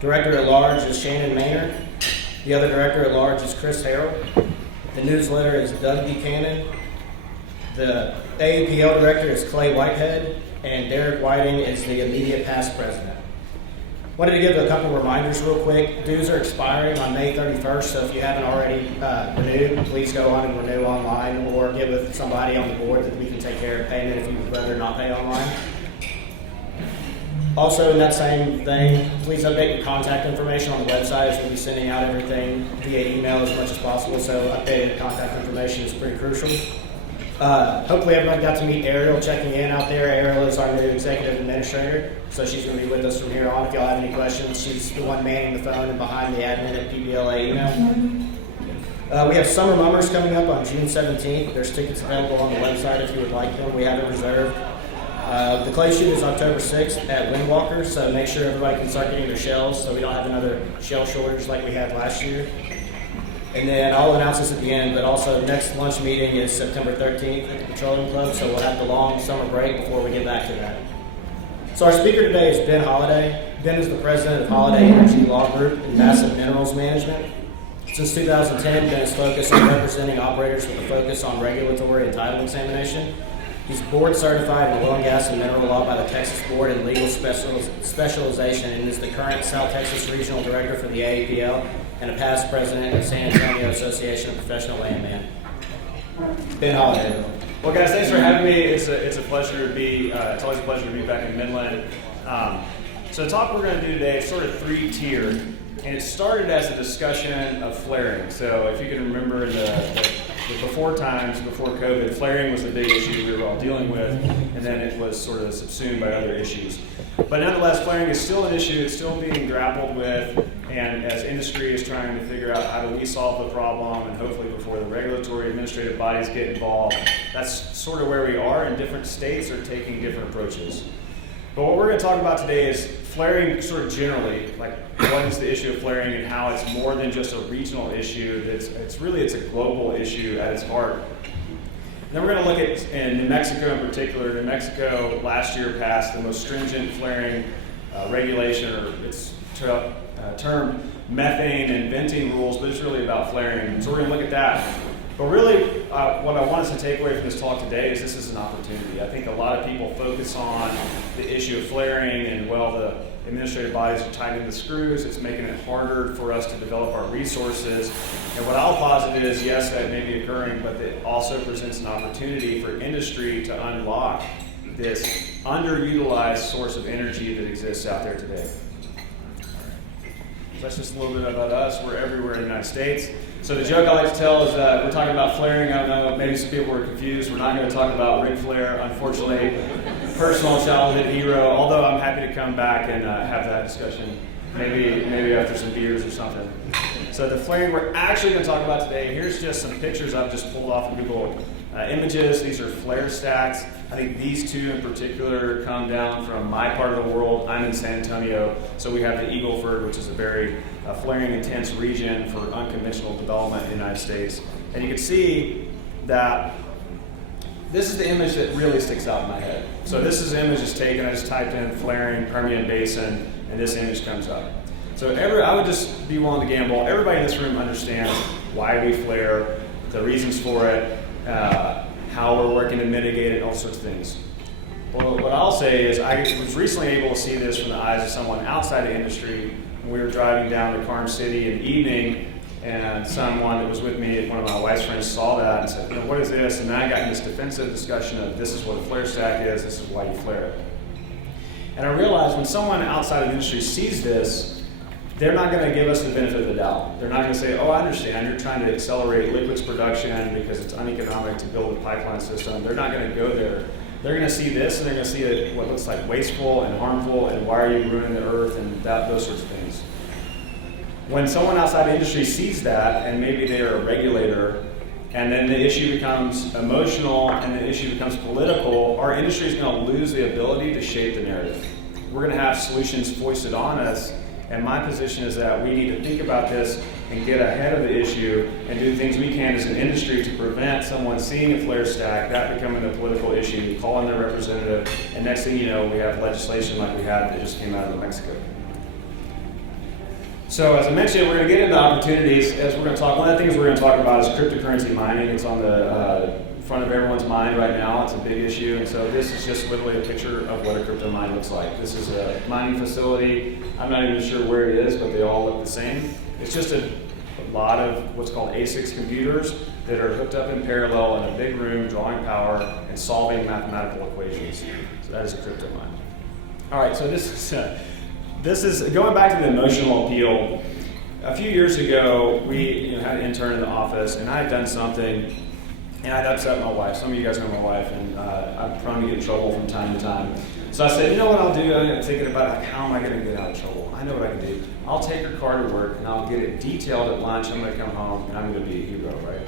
Director-at-Large is Shannon Maynard. The other Director-at-Large is Chris Harrell. The newsletter is Doug Buchanan. The AAPL Director is Clay Whitehead, and Derek Whiting is the immediate past president. Wanted to give a couple reminders real quick. Dues are expiring on May 31st, so if you haven't already renewed, please go on and renew online or get with somebody on the board that we can take care of payment if you would rather not pay online. Also, in that same thing, please update your contact information on the website as we'll be sending out everything via email as much as possible, so updated contact information is pretty crucial. Hopefully everybody got to meet Ariel checking in out there. Ariel is our new executive administrator, so she's going to be with us from here on. If y'all have any questions, she's the one manning the phone and behind the admin at Pbla email. We have Summer Mummers coming up on June 17th. There's tickets available on the website if you would like them. We have it reserved. The clay shoot is October 6th at Windwalker, so make sure everybody can start getting their shells so we don't have another shell shortage like we had last year. And then I'll announce this at the end, but also next lunch meeting is September 13th at the Petroleum Club, so we'll have the long summer break before we get back to that. So our speaker today is Ben Holliday. Ben is the president of Holliday Energy Law Group and Massive Minerals Management. Since 2010, Ben has focused on representing operators with a focus on regulatory and title examination. He's board certified in oil and gas and mineral law by the Texas Board in legal specialization and is the current South Texas Regional Director for the AAPL and a past president of San Antonio Association of Professional Landmen. Ben Holliday. Well, guys, thanks for having me. It's a pleasure to be. It's always a pleasure to be back in Midland. So the talk we're going to do today is sort of three-tiered, and it started as a discussion of flaring. So if you can remember the before times, before COVID, flaring was the big issue we were all dealing with, and then it was sort of subsumed by other issues. But nonetheless, flaring is still an issue. It's still being grappled with, and as industry is trying to figure out how do we solve the problem, and hopefully before the regulatory administrative bodies get involved, that's sort of where we are, and different states are taking different approaches. But what we're going to talk about today is flaring sort of generally, like what is the issue of flaring and how it's more than just a regional issue. It's a global issue at its heart. And then we're going to look at, in New Mexico in particular. New Mexico last year passed the most stringent flaring regulation, or it's termed methane and venting rules, but it's really about flaring. So we're going to look at that. But really, what I want us to take away from this talk today is this is an opportunity. I think a lot of people focus on the issue of flaring and, well, the administrative bodies are tightening the screws. It's making it harder for us to develop our resources. And what I'll posit is, yes, that may be occurring, but it also presents an opportunity for industry to unlock this underutilized source of energy that exists out there today. So that's just a little bit about us. We're everywhere in the United States. So the joke I like to tell is that we're talking about flaring. I don't know, maybe some people were confused. We're not going to talk about Ric Flair, unfortunately. Personal childhood hero, although I'm happy to come back and have that discussion, maybe after some beers or something. So the flaring we're actually going to talk about today, here's just some pictures I've just pulled off of Google Images. These are flare stacks. I think these two in particular come down from my part of the world. I'm in San Antonio, so we have the Eagle Ford, which is a very flaring intense region for unconventional development in the United States. And you can see that this is the image that really sticks out in my head. So this is the image that's taken. I just typed in flaring Permian Basin, and this image comes up. So I would just be willing to gamble. Everybody in this room understands why we flare, the reasons for it, how we're working to mitigate it, all sorts of things. Well, what I'll say is I was recently able to see this from the eyes of someone outside the industry. We were driving down to Carm City in the evening, and someone that was with me, one of my wife's friends, saw that and said, what is this? And then I got in this defensive discussion of this is what a flare stack is, this is why you flare it. And I realized when someone outside of the industry sees this, they're not going to give us the benefit of the doubt. They're not going to say, oh, I understand, you're trying to accelerate liquids production because it's uneconomic to build a pipeline system. They're not going to go there. They're going to see this, and they're going to see what looks like wasteful and harmful, and why are you ruining the earth, and those sorts of things. When someone outside the industry sees that, and maybe they're a regulator, and then the issue becomes emotional and the issue becomes political, our industry is going to lose the ability to shape the narrative. We're going to have solutions foisted on us, and my position is that we need to think about this and get ahead of the issue and do things we can as an industry to prevent someone seeing a flare stack, that becoming a political issue, calling their representative, and next thing you know, we have legislation like we had that just came out of New Mexico. So as I mentioned, we're going to get into opportunities. As we're going to talk, one of the things we're going to talk about is cryptocurrency mining. It's on the front of everyone's mind right now. It's a big issue, and so this is just literally a picture of what a crypto mine looks like. This is a mining facility. I'm not even sure where it is, but they all look the same. It's just a lot of what's called ASICs computers that are hooked up in parallel in a big room, drawing power and solving mathematical equations. So that is a crypto mine. All right, so this is going back to the emotional appeal. A few years ago, we had an intern in the office, and I had done something, and I'd upset my wife. Some of you guys know my wife, and I'm prone to get in trouble from time to time. So I said, you know what I'll do? I'm thinking about like, how am I going to get out of trouble? I know what I can do. I'll take her car to work, and I'll get it detailed at lunch. I'm going to come home, and I'm going to be a hero, right?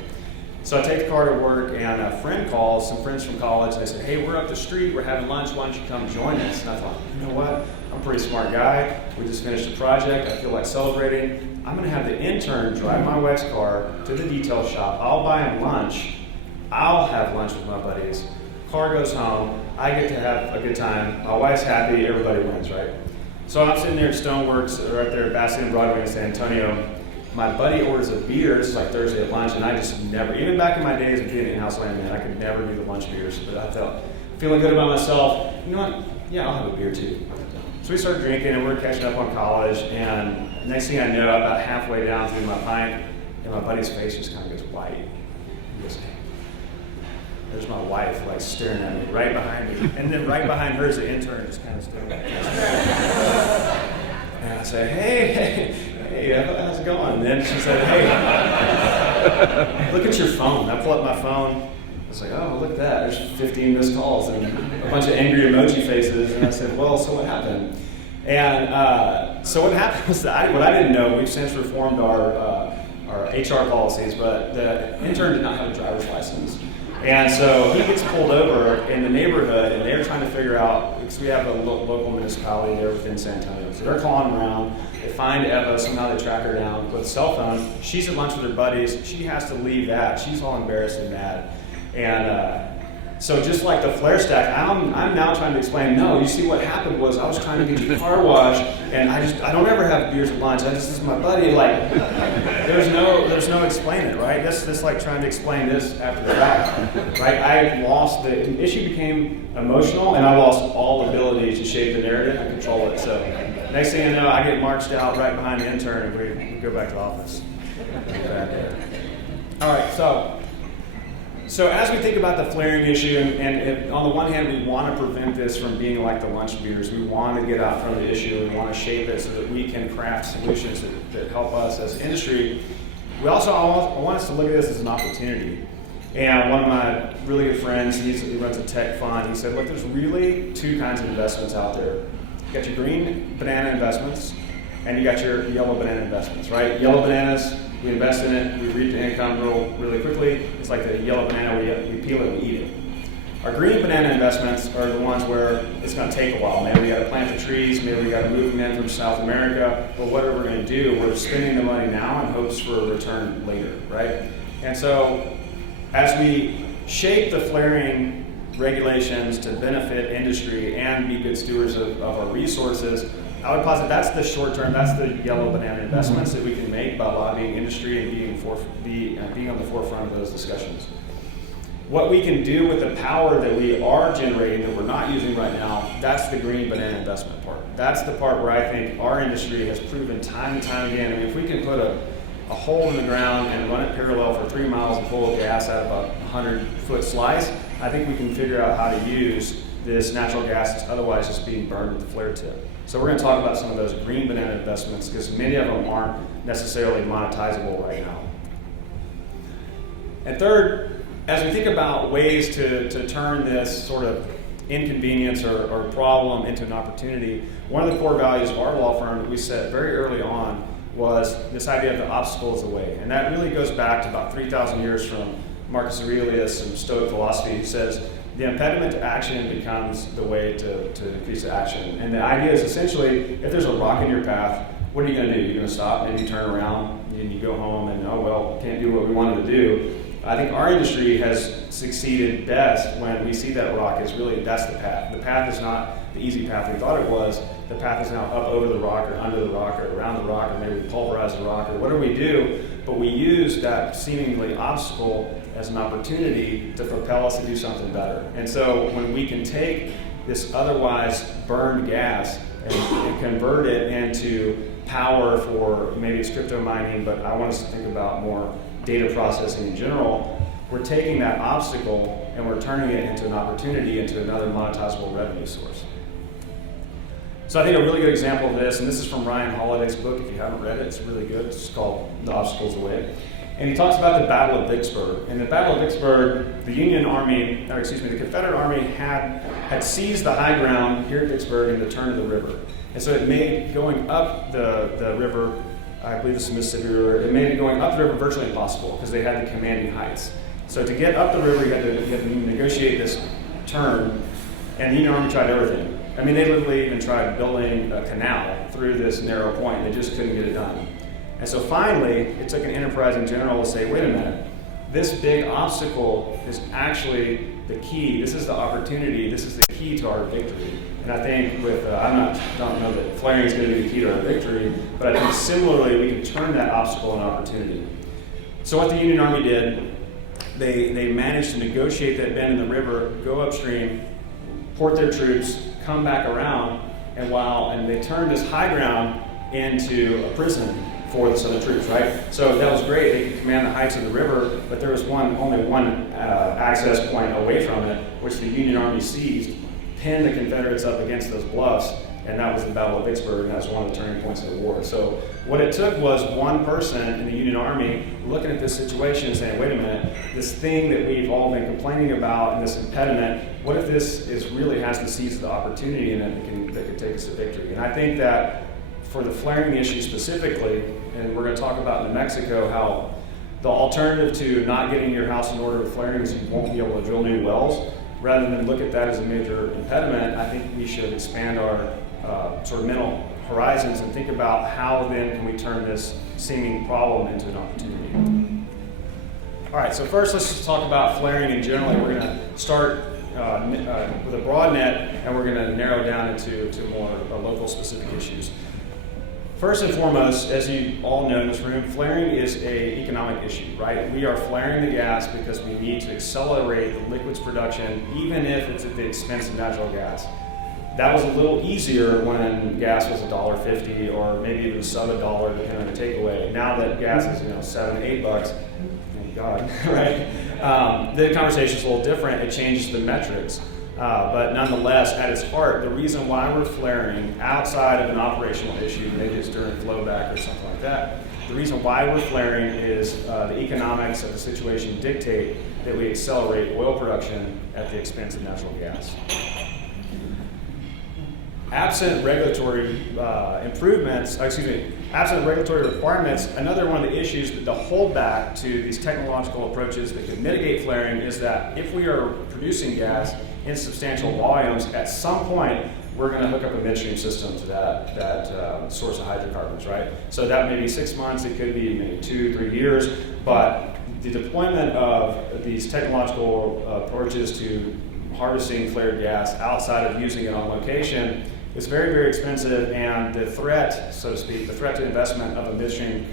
So I take the car to work, and a friend calls, some friends from college, and they said, hey, we're up the street, we're having lunch, why don't you come join us? And I thought, you know what? I'm a pretty smart guy. We just finished a project. I feel like celebrating. I'm going to have the intern drive my wife's car to the detail shop. I'll buy him lunch. I'll have lunch with my buddies. Car goes home. I get to have a good time. My wife's happy. Everybody wins, right? So I'm sitting there at Stoneworks, right there at Bastion and Broadway in San Antonio. My buddy orders a beer. This is like Thursday at lunch, and I just never, even back in my days of being an in-house landman, I could never do the lunch beers. But I felt feeling good about myself. You know what? Yeah, I'll have a beer too. So we started drinking, and we're catching up on college. And next thing I know, about halfway down through my pint, and my buddy's face just kind of goes white. He goes, there's my wife, like staring at me right behind me, and then right behind her is the intern, just kind of staring at me. And I say, hey, how's it going? And then she said, hey, look at your phone. I pull up my phone. I was like, oh, look at that. There's 15 missed calls and a bunch of angry emoji faces. And I said, well, so what happened? And so what happened was that what I didn't know, we've since reformed our HR policies, but the intern did not have a driver's license. And so he gets pulled over in the neighborhood, and they're trying to figure out, because we have a local municipality there within San Antonio. So they're calling around. They find Eva. Somehow they track her down with a cell phone. She's at lunch with her buddies. She has to leave that. She's all embarrassed and mad. And so just like the flare stack, I'm now trying to explain, no, you see what happened was I was trying to get you a car wash, and I don't ever have beers at lunch. This is my buddy. Like, there's no explaining it, right? This like trying to explain this after the fact, right? I lost the issue became emotional, and I lost all ability to shape the narrative and control it. So next thing I know, I get marched out right behind the intern, and we go back to the office. All right, So as we think about the flaring issue, and on the one hand, we want to prevent this from being like the lunch beers. We want to get out from the issue. We want to shape it so that we can craft solutions that help us as an industry. We also I want us to look at this as an opportunity. And one of my really good friends, he runs a tech fund. He said, look, there's really two kinds of investments out there. You got your green banana investments, and you got your yellow banana investments, right? Yellow bananas, we invest in it, we reap the income really quickly. It's like the yellow banana, we peel it, we eat it. Our green banana investments are the ones where it's going to take a while. Maybe we got to plant the trees, maybe we got to move them in from South America, but whatever we're going to do, we're spending the money now in hopes for a return later, right? And so as we shape the flaring regulations to benefit industry and be good stewards of our resources, I would posit that's the short term, that's the yellow banana investments that we can make by lobbying industry and being on the forefront of those discussions. What we can do with the power that we are generating that we're not using right now, that's the green banana investment part. That's the part where I think our industry has proven time and time again. I mean, if we can put a hole in the ground and run it parallel for 3 miles and pull gas out of a 100-foot slice, I think we can figure out how to use this natural gas that's otherwise just being burned with the flare tip. So we're going to talk about some of those green banana investments because many of them aren't necessarily monetizable right now. And third, as we think about ways to turn this sort of inconvenience or problem into an opportunity, one of the core values of our law firm that we set very early on was this idea of the obstacle is the way. And that really goes back to about 3,000 years from Marcus Aurelius and Stoic philosophy, who says the impediment to action becomes the way to increase the action. And the idea is essentially, if there's a rock in your path, what are you going to do? You're going to stop, maybe turn around, and you go home and, oh, well, can't do what we wanted to do. I think our industry has succeeded best when we see that rock is really, that's the path. The path is not the easy path we thought it was. The path is now up over the rock or under the rock or around the rock, or maybe we pulverize the rock or whatever we do, but we use that seemingly obstacle as an opportunity to propel us to do something better. And so when we can take this otherwise burned gas and convert it into power for, maybe it's crypto mining, but I want us to think about more data processing in general, we're taking that obstacle and we're turning it into an opportunity, into another monetizable revenue source. So I think a really good example of this, and this is from Ryan Holiday's book, if you haven't read it, it's really good. It's called The Obstacle's the Way. And he talks about the Battle of Vicksburg. In the Battle of Vicksburg, the the Confederate Army had seized the high ground here at Vicksburg in the turn of the river. And so it made going up the river, I believe this is Mississippi River, it made going up the river virtually impossible because they had the commanding heights. So to get up the river, you had to negotiate this turn, and the Union Army tried everything. I mean, they literally even tried building a canal through this narrow point. They just couldn't get it done. And so finally, it took an enterprising general to say, wait a minute, this big obstacle is actually the key. This is the opportunity. This is the key to our victory. And I think with, don't know that flaring is going to be the key to our victory, but I think similarly, we can turn that obstacle into opportunity. So what the Union Army did, they managed to negotiate that bend in the river, go upstream, port their troops, come back around, and they turned this high ground into a prison for the Southern troops, right? So that was great. They could command the heights of the river, but there was only one access point away from it, which the Union Army seized, pinned the Confederates up against those bluffs, and that was the Battle of Vicksburg, and that was one of the turning points of the war. So what it took was one person in the Union Army looking at this situation and saying, wait a minute, this thing that we've all been complaining about and this impediment, what if this really has the seeds of the opportunity in it that could take us to victory? And I think that for the flaring issue specifically, and we're going to talk about in New Mexico how the alternative to not getting your house in order with flaring is you won't be able to drill new wells. Rather than look at that as a major impediment, I think we should expand our sort of mental horizons and think about how then can we turn this seeming problem into an opportunity. All right, so first let's just talk about flaring in general. We're going to start with a broad net, and we're going to narrow down into more local specific issues. First and foremost, as you all know in this room, flaring is an economic issue, right? We are flaring the gas because we need to accelerate the liquids production, even if it's at the expense of natural gas. That was a little easier when gas was $1.50 or maybe even sub $1, depending on the takeaway. Now that gas is $7, $8, thank God, right? The conversation's a little different. It changes the metrics. But nonetheless, at its heart, the reason why we're flaring outside of an operational issue, maybe it's during flowback or something like that, the reason why we're flaring is the economics of the situation dictate that we accelerate oil production at the expense of natural gas. Absent regulatory absent regulatory requirements, another one of the issues, the holdback to these technological approaches that could mitigate flaring is that if we are producing gas in substantial volumes, at some point we're going to hook up a midstream system to that source of hydrocarbons, right? So that may be 6 months, it could be maybe 2-3 years, but the deployment of these technological approaches to harvesting flared gas outside of using it on location is very, very expensive, and the threat, so to speak, the threat to investment of a midstream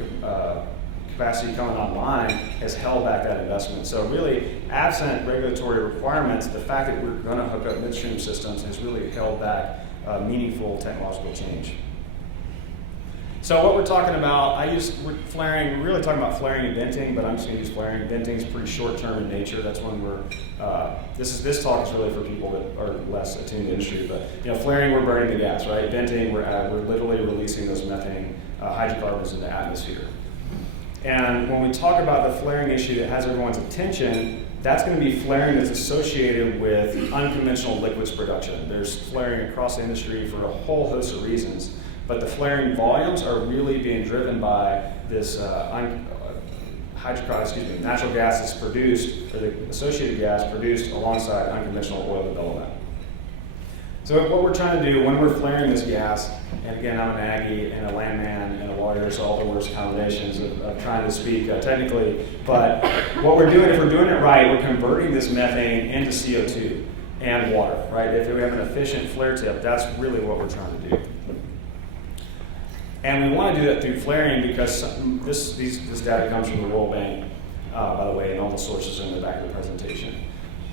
capacity coming online has held back that investment. So really, absent regulatory requirements, the fact that we're going to hook up midstream systems has really held back meaningful technological change. So what we're talking about, we're really talking about flaring and venting, but I'm just going to use flaring. Venting is pretty short-term in nature. That's when this talk is really for people that are less attuned to the industry. But flaring, we're burning the gas, right? Venting, we're literally releasing those methane hydrocarbons into the atmosphere. And when we talk about the flaring issue that has everyone's attention, that's going to be flaring that's associated with unconventional liquids production. There's flaring across the industry for a whole host of reasons. But the flaring volumes are really being driven by this natural gas that's produced, or the associated gas produced alongside unconventional oil development. So what we're trying to do when we're flaring this gas, and again, I'm an Aggie and a landman and a lawyer failures, all the worst combinations of trying to speak technically. But what we're doing, if we're doing it right, we're converting this methane into CO2 and water, right? If we have an efficient flare tip, that's really what we're trying to do. And we want to do that through flaring because this data comes from the World Bank, by the way, and all the sources are in the back of the presentation.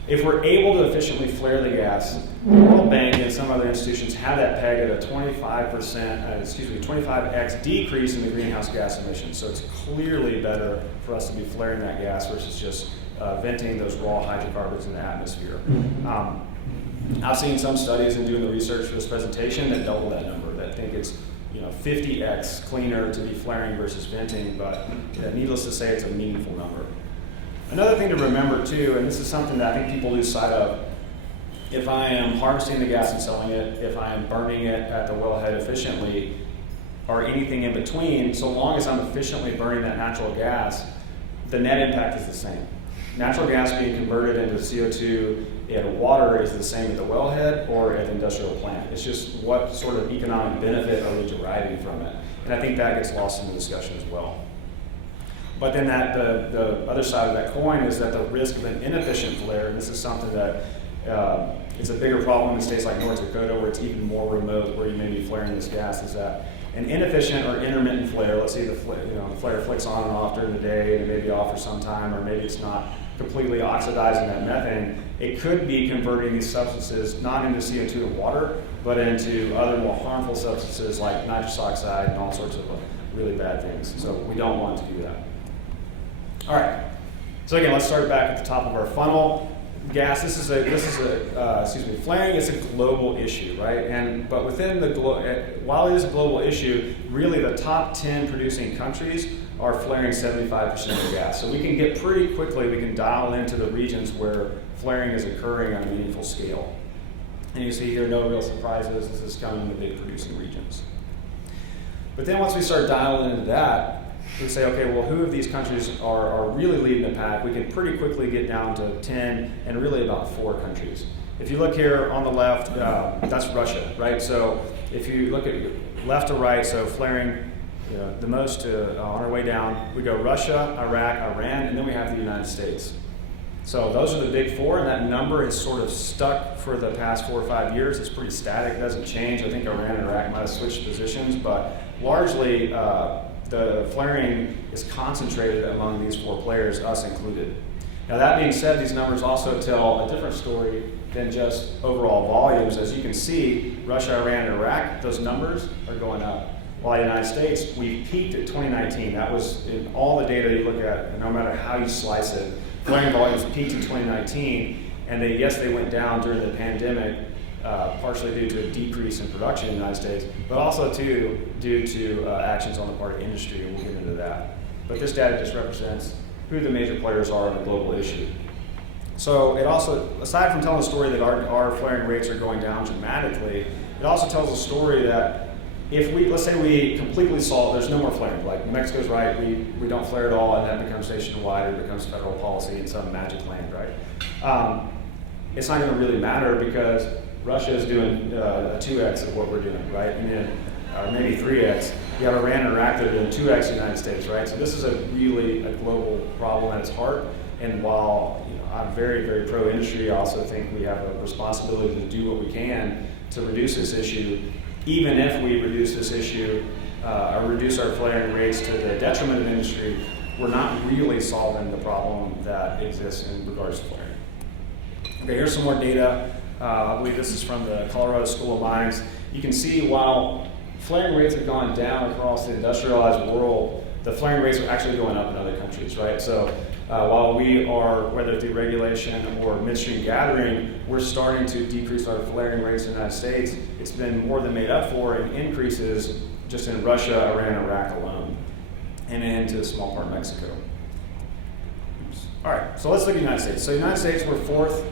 If we're able to efficiently flare the gas, the World Bank and some other institutions have that pegged at a 25x decrease in the greenhouse gas emissions. So it's clearly better for us to be flaring that gas versus just venting those raw hydrocarbons in the atmosphere. I've seen some studies in doing the research for this presentation that double that number, that think it's 50x cleaner to be flaring versus venting, but needless to say, it's a meaningful number. Another thing to remember too, and this is something that I think people lose sight of, if I am harvesting the gas and selling it, if I am burning it at the wellhead efficiently, or anything in between, so long as I'm efficiently burning that natural gas, the net impact is the same. Natural gas being converted into CO2 and water is the same at the wellhead or at the industrial plant. It's just what sort of economic benefit are we deriving from it? And I think that gets lost in the discussion as well. But then the other side of that coin is that the risk of an inefficient flare, and this is something that is a bigger problem in states like North Dakota where it's even more remote, where you may be flaring this gas, is that an inefficient or intermittent flare, let's say the flare flicks on and off during the day and it may be off for some time, or maybe it's not completely oxidizing that methane, it could be converting these substances not into CO2 and water, but into other more harmful substances like nitrous oxide and all sorts of really bad things. So we don't want to do that. All right. So again, let's start back at the top of our funnel. Gas. Flaring is a global issue, right? But within while it is a global issue, really the top 10 producing countries are flaring 75% of the gas. So we can get pretty quickly, we can dial into the regions where flaring is occurring on a meaningful scale. And you see here, no real surprises. This is coming in the big producing regions. But then once we start dialing into that, we say, okay, well, who of these countries are really leading the pack? We can pretty quickly get down to 10 and really about 4 countries. If you look here on the left, that's Russia, right? So if you look at left to right, so flaring the most on our way down, we go Russia, Iraq, Iran, and then we have the United States. So those are the big 4, and that number is sort of stuck for the past 4 or 5 years. It's pretty static, it doesn't change. I think Iran and Iraq might have switched positions, but largely the flaring is concentrated among these 4 players, us included. Now that being said, these numbers also tell a different story than just overall volumes. As you can see, Russia, Iran, and Iraq, those numbers are going up. While the United States, we peaked at 2019. That was in all the data you look at, and no matter how you slice it, flaring volumes peaked in 2019, and they went down during the pandemic, partially due to a decrease in production in the United States, but also due to actions on the part of industry, and we'll get into that. But this data just represents who the major players are in the global issue. So it also, aside from telling the story that our flaring rates are going down dramatically, it also tells a story that if let's say we completely solve, there's no more flaring, like Mexico's right, we don't flare at all, and that becomes nationwide, or becomes federal policy in some magic land, right? It's not gonna really matter because Russia is doing a 2x of what we're doing, right? And then, or maybe 3x. You have Iran and Iraq that are doing 2x the United States, right? So this is really a global problem at its heart. And while I'm very, very pro-industry, I also think we have a responsibility to do what we can to reduce this issue. Even if we reduce this issue or reduce our flaring rates to the detriment of industry, we're not really solving the problem that exists in regards to flaring. Okay, here's some more data. I believe this is from the Colorado School of Mines. You can see while flaring rates have gone down across the industrialized world, the flaring rates are actually going up in other countries, right? So while we are, whether through regulation or midstream gathering, we're starting to decrease our flaring rates in the United States, it's been more than made up for in increases just in Russia, Iran, and Iraq alone, and into a small part of Mexico. Oops. All right, so let's look at the United States. So the United States, we're 4th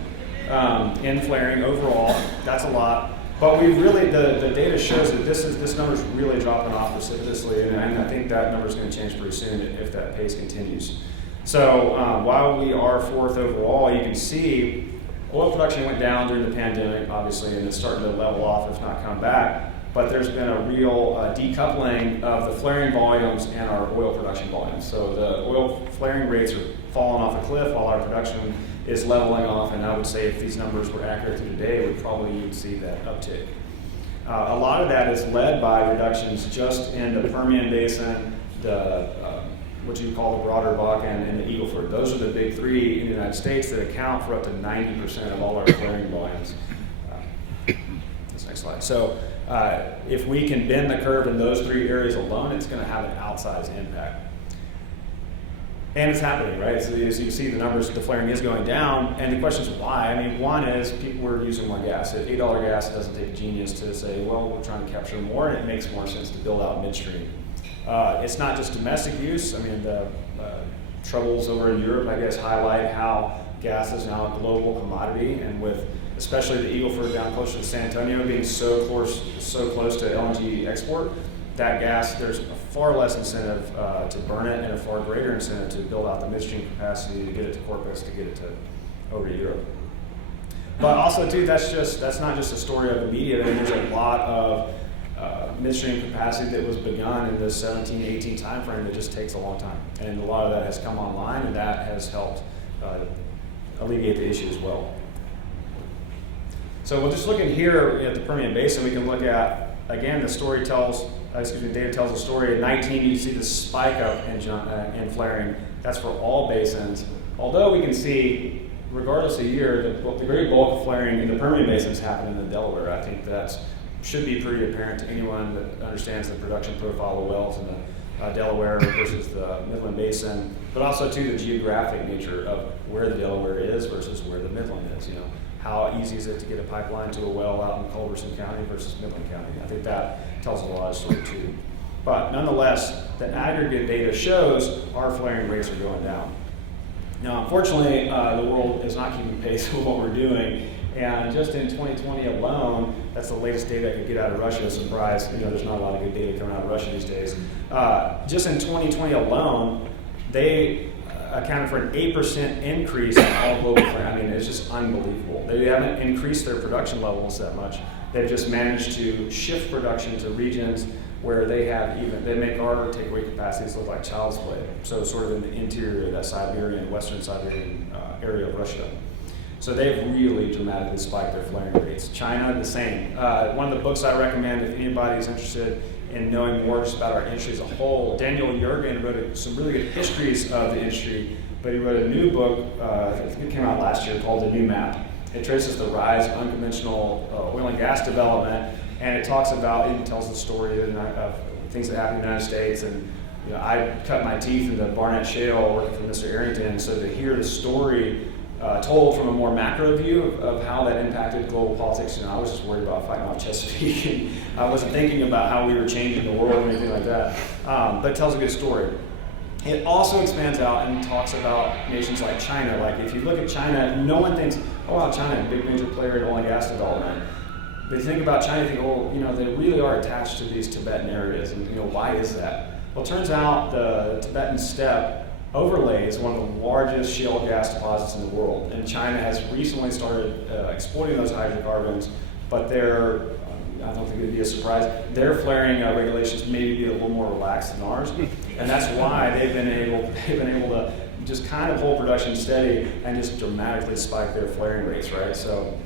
in flaring overall. That's a lot. But we really, the data shows that this number is really dropping off precipitously, and I think that number is going to change pretty soon if that pace continues. So while we are 4th overall, you can see oil production went down during the pandemic, obviously, and it's starting to level off, if not come back. but there's been a real decoupling of the flaring volumes and our oil production volumes. So the oil flaring rates are falling off a cliff while our production is leveling off, and I would say if these numbers were accurate through today, we'd probably see that uptick. A lot of that is led by reductions just in the Permian Basin, the what you call the broader Bakken, and the Eagle Ford. Those are the big three in the United States that account for up to 90% of all our flaring volumes. This next slide. So if we can bend the curve in those three areas alone, it's going to have an outsized impact. And it's happening, right? So as you see, the numbers, the flaring is going down, and the question is why? I mean, one is people are using more gas. At $8 gas, it doesn't take a genius to say, well, we're trying to capture more, and it makes more sense to build out midstream. It's not just domestic use. I mean, the troubles over in Europe, I guess, highlight how gas is now a global commodity, and with especially the Eagle Ford down closer to San Antonio being so close to LNG export, that gas, there's a far less incentive to burn it and a far greater incentive to build out the midstream capacity to get it to Corpus, to get it to over to Europe. But also, too, that's not just a story of the media. I mean, there's a lot of midstream capacity that was begun in the 17, 18 timeframe that just takes a long time. And a lot of that has come online, and that has helped alleviate the issue as well. So we'll just look in here at the Permian Basin. We can look at, again, the data tells a story. At 19, you see the spike up in flaring. That's for all basins. Although we can see, regardless of year, the great bulk of flaring in the Permian Basin has happened in the Delaware. I think that should be pretty apparent to anyone that understands the production profile of wells in the Delaware versus the Midland Basin, but also too the geographic nature of where the Delaware is versus where the Midland is. You know, how easy is it to get a pipeline to a well out in Culberson County versus Midland County? I think that tells a lot of story too. But nonetheless, the aggregate data shows our flaring rates are going down. Now, unfortunately, the world is not keeping pace with what we're doing. And just in 2020 alone, that's the latest data I could get out of Russia. Surprise, there's not a lot of good data coming out of Russia these days. Just in 2020 alone, they accounted for an 8% increase in all global flaring. I mean, it's just unbelievable. They haven't increased their production levels that much. They've just managed to shift production to regions where they make our takeaway capacities look like child's play. So sort of in the interior of that Siberian, western Siberian area of Russia. So they've really dramatically spiked their flaring rates. China, the same. One of the books I recommend if anybody is interested in knowing more just about our industry as a whole, Daniel Yergin wrote some really good histories of the industry, but he wrote a new book, I think it came out last year, called The New Map. It traces the rise of unconventional oil and gas development, and it talks about, it even tells the story of things that happened in the United States. And I cut my teeth in the Barnett Shale working for Mr. Arrington, so to hear the story told from a more macro view of how that impacted global politics. I was just worried about fighting off Chesapeake, and I wasn't thinking about how we were changing the world or anything like that. But it tells a good story. It also expands out and talks about nations like China. Like if you look at China, no one thinks, oh wow, China, a big major player in oil and gas development. But if you think about China, you think, oh, they really are attached to these Tibetan areas, and why is that? Well, it turns out the Tibetan steppe overlay is one of the largest shale gas deposits in the world, and China has recently started exploiting those hydrocarbons, but I don't think it would be a surprise, their flaring regulations maybe be a little more relaxed than ours, and that's why they've been able to just kind of hold production steady and just dramatically spike their flaring rates, right? So,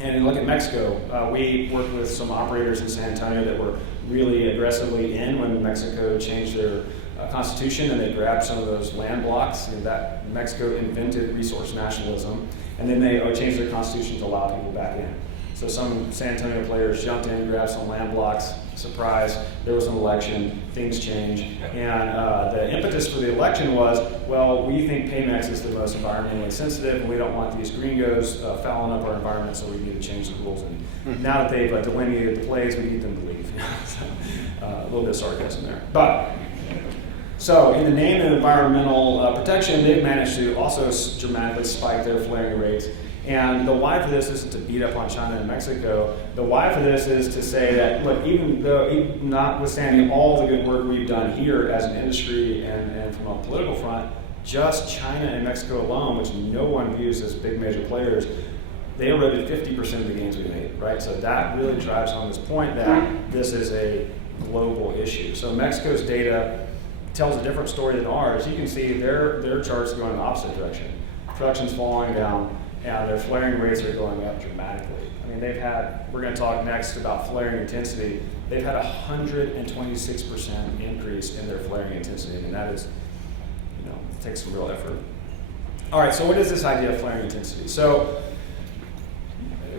and look at Mexico. We worked with some operators in San Antonio that were really aggressively in when Mexico changed their constitution, and they grabbed some of those land blocks, and that Mexico invented resource nationalism, and then they changed their constitution to allow people back in. So some San Antonio players jumped in, grabbed some land blocks, surprise, there was an election, things change, and the impetus for the election was, well, we think Pemex is the most environmentally sensitive, and we don't want these gringos fouling up our environment, so we need to change the rules. And now that they've delineated the plays, we need them to leave. So, a little bit of sarcasm there. So in the name of environmental protection, they've managed to also dramatically spike their flaring rates. And the why for this isn't to beat up on China and Mexico. The why for this is to say that, look, even notwithstanding all the good work we've done here as an industry and from a political front, just China and Mexico alone, which no one views as big major players, they eroded 50% of the gains we made, right? So that really drives home this point that this is a global issue. So Mexico's data tells a different story than ours. You can see their charts going in the opposite direction. Production's falling down, and their flaring rates are going up dramatically. I mean, we're going to talk next about flaring intensity. They've had 126% increase in their flaring intensity, and that is, it takes some real effort. All right, so what is this idea of flaring intensity? So,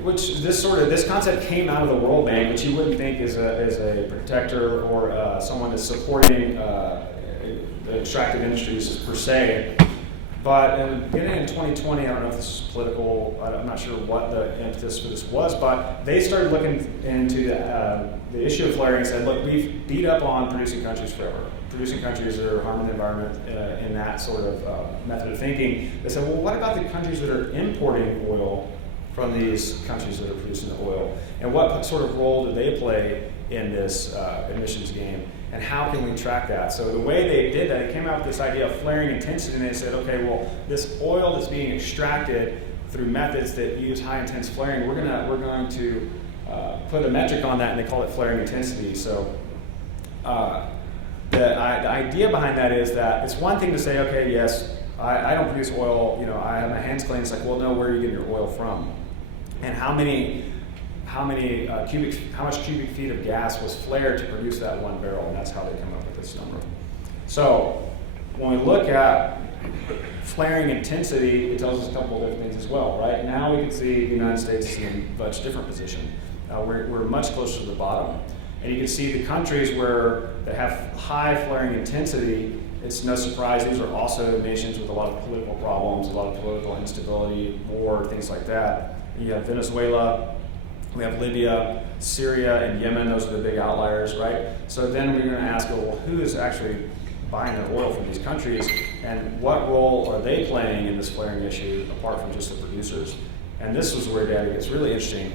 this concept came out of the World Bank, which you wouldn't think is a protector or someone that's supporting the extractive industries per se. But beginning in 2020, I don't know if this is political, I'm not sure what the impetus for this was, but they started looking into the issue of flaring and said, look, we've beat up on producing countries forever. Producing countries that are harming the environment in that sort of method of thinking. They said, well, what about the countries that are importing oil from these countries that are producing the oil? And what sort of role do they play in this emissions game? And how can we track that? So the way they did that, they came out with this idea of flaring intensity, and they said, okay, well, this oil that's being extracted through methods that use high intense flaring, we're going to put a metric on that, and they call it flaring intensity. So the idea behind that is that it's one thing to say, okay, yes, I don't produce oil, I have my hands clean. It's like, well, no, where are you getting your oil from? And how much cubic feet of gas was flared to produce that 1 barrel, and that's how they come up with this number. So when we look at flaring intensity, it tells us a couple of different things as well, right? Now we can see the United States is in a much different position. We're much closer to the bottom. And you can see the countries that have high flaring intensity, it's no surprise these are also nations with a lot of political problems, a lot of political instability, war, things like that. You have Venezuela, we have Libya, Syria, and Yemen. Those are the big outliers, right? So then we're going to ask, well, who is actually buying their oil from these countries, and what role are they playing in this flaring issue apart from just the producers? And this is where data gets really interesting.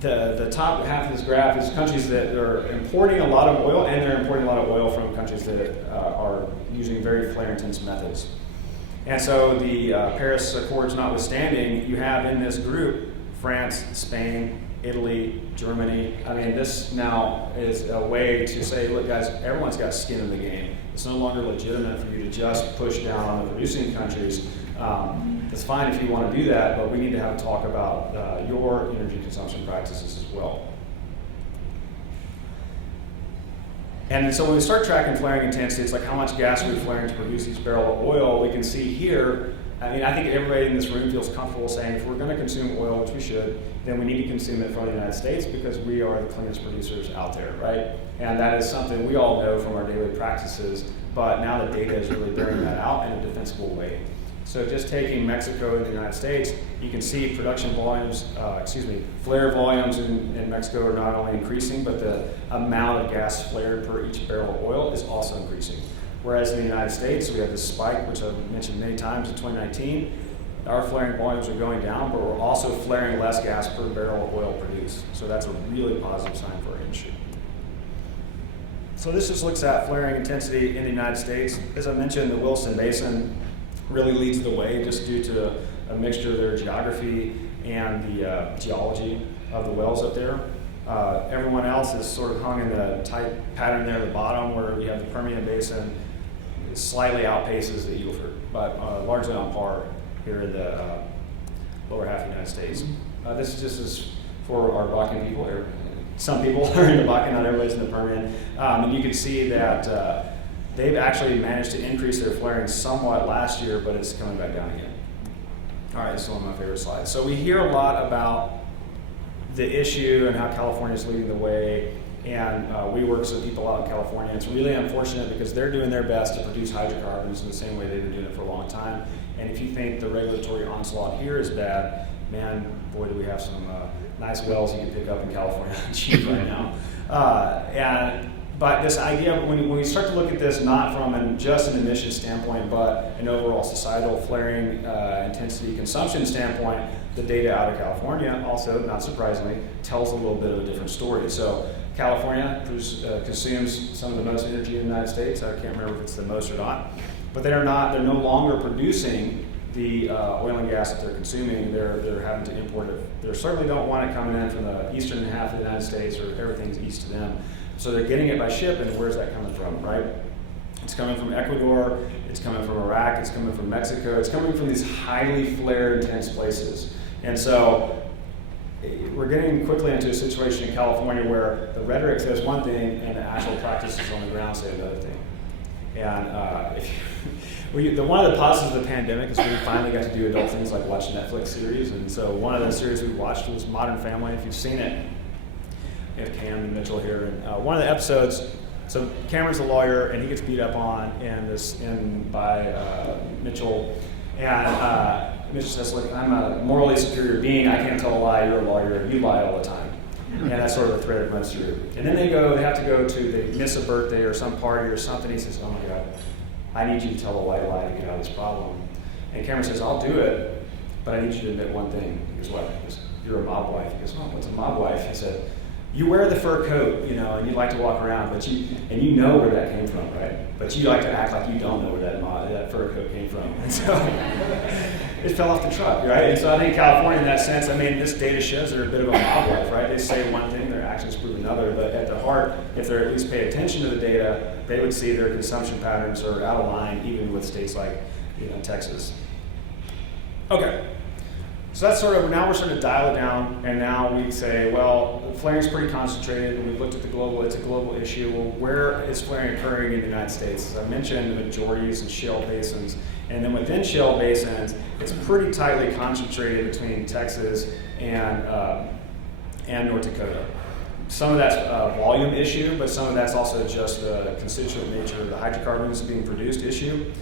The top half of this graph is countries that are importing a lot of oil, and they're importing a lot of oil from countries that are using very flare-intense methods. And so the Paris Accords notwithstanding, you have in this group France, Spain, Italy, Germany. I mean, this now is a way to say, look, guys, everyone's got skin in the game. It's no longer legitimate for you to just push down on the producing countries. It's fine if you want to do that, but we need to have a talk about your energy consumption practices as well. And so when we start tracking flaring intensity, it's like how much gas are we flaring to produce each barrel of oil. We can see here, I mean, I think everybody in this room feels comfortable saying if we're going to consume oil, which we should, then we need to consume it from the United States because we are the cleanest producers out there, right? And that is something we all know from our daily practices, but now the data is really bearing that out in a defensible way. So just taking Mexico and the United States, you can see production volumes, flare volumes in Mexico are not only increasing, but the amount of gas flared per each barrel of oil is also increasing. Whereas in the United States, we have this spike, which I've mentioned many times in 2019. Our flaring volumes are going down, but we're also flaring less gas per barrel of oil produced. So that's a really positive sign for our industry. So this just looks at flaring intensity in the United States. As I mentioned, the Williston Basin really leads the way just due to a mixture of their geography and the geology of the wells up there. Everyone else is sort of hung in the tight pattern there at the bottom where we have the Permian Basin. It slightly outpaces the Eagle Ford, but largely on par here in the lower half of the United States. This is just for our Bakken people here. Some people are in the Bakken, not everybody's in the Permian. And you can see that they've actually managed to increase their flaring somewhat last year, but it's coming back down again. All right, this is one of my favorite slides. So we hear a lot about the issue and how California is leading the way, and we work with people out in California. It's really unfortunate because they're doing their best to produce hydrocarbons in the same way they've been doing it for a long time. And if you think the regulatory onslaught here is bad, man, boy, do we have some nice wells you can pick up in California cheap right now. But this idea, when we start to look at this not from just an emissions standpoint, but an overall societal flaring intensity consumption standpoint, the data out of California also, not surprisingly, tells a little bit of a different story. So California consumes some of the most energy in the United States. I can't remember if it's the most or not. But they're no longer producing the oil and gas that they're consuming, they're having to import it. They certainly don't want it coming in from the eastern half of the United States, or everything's east to them. So they're getting it by ship, and where's that coming from, right? It's coming from Ecuador, it's coming from Iraq, it's coming from Mexico, it's coming from these highly flare-intense places. And so we're getting quickly into a situation in California where the rhetoric says one thing and the actual practices on the ground say another thing. And one of the positives of the pandemic is we finally got to do adult things like watch Netflix series. And so one of the series we watched was Modern Family. If you've seen it, we have Cam and Mitchell here. And one of the episodes, so Cameron's a lawyer, and he gets beat up on by Mitchell. And Mitchell says, look, I'm a morally superior being. I can't tell a lie. You're a lawyer. You lie all the time. And that's sort of a thread that runs through. And then they have to go they miss a birthday or some party or something. He says, oh my God, I need you to tell a white lie to get out of this problem. And Cameron says, I'll do it, but I need you to admit one thing. He goes, what? He goes, you're a mob wife. He goes, well, what's a mob wife? He said, you wear the fur coat, and you like to walk around, and you know where that came from, right? But you like to act like you don't know where that fur coat came from. And so it fell off the truck, right? And so I think California, in that sense, this data shows they're a bit of a mob wife, right? They say one thing, their actions prove another, but at the heart, if they at least pay attention to the data, they would see their consumption patterns are out of line, even with states like Texas. Okay. So that's now we're starting to dial it down, and now we say, well, flaring is pretty concentrated, and we've looked at it's a global issue. Well, where is flaring occurring in the United States? As I mentioned, the majority is in shale basins, and then within shale basins, it's pretty tightly concentrated between Texas and North Dakota. Some of that's a volume issue, but some of that's also just the constituent nature of the hydrocarbons being produced issue.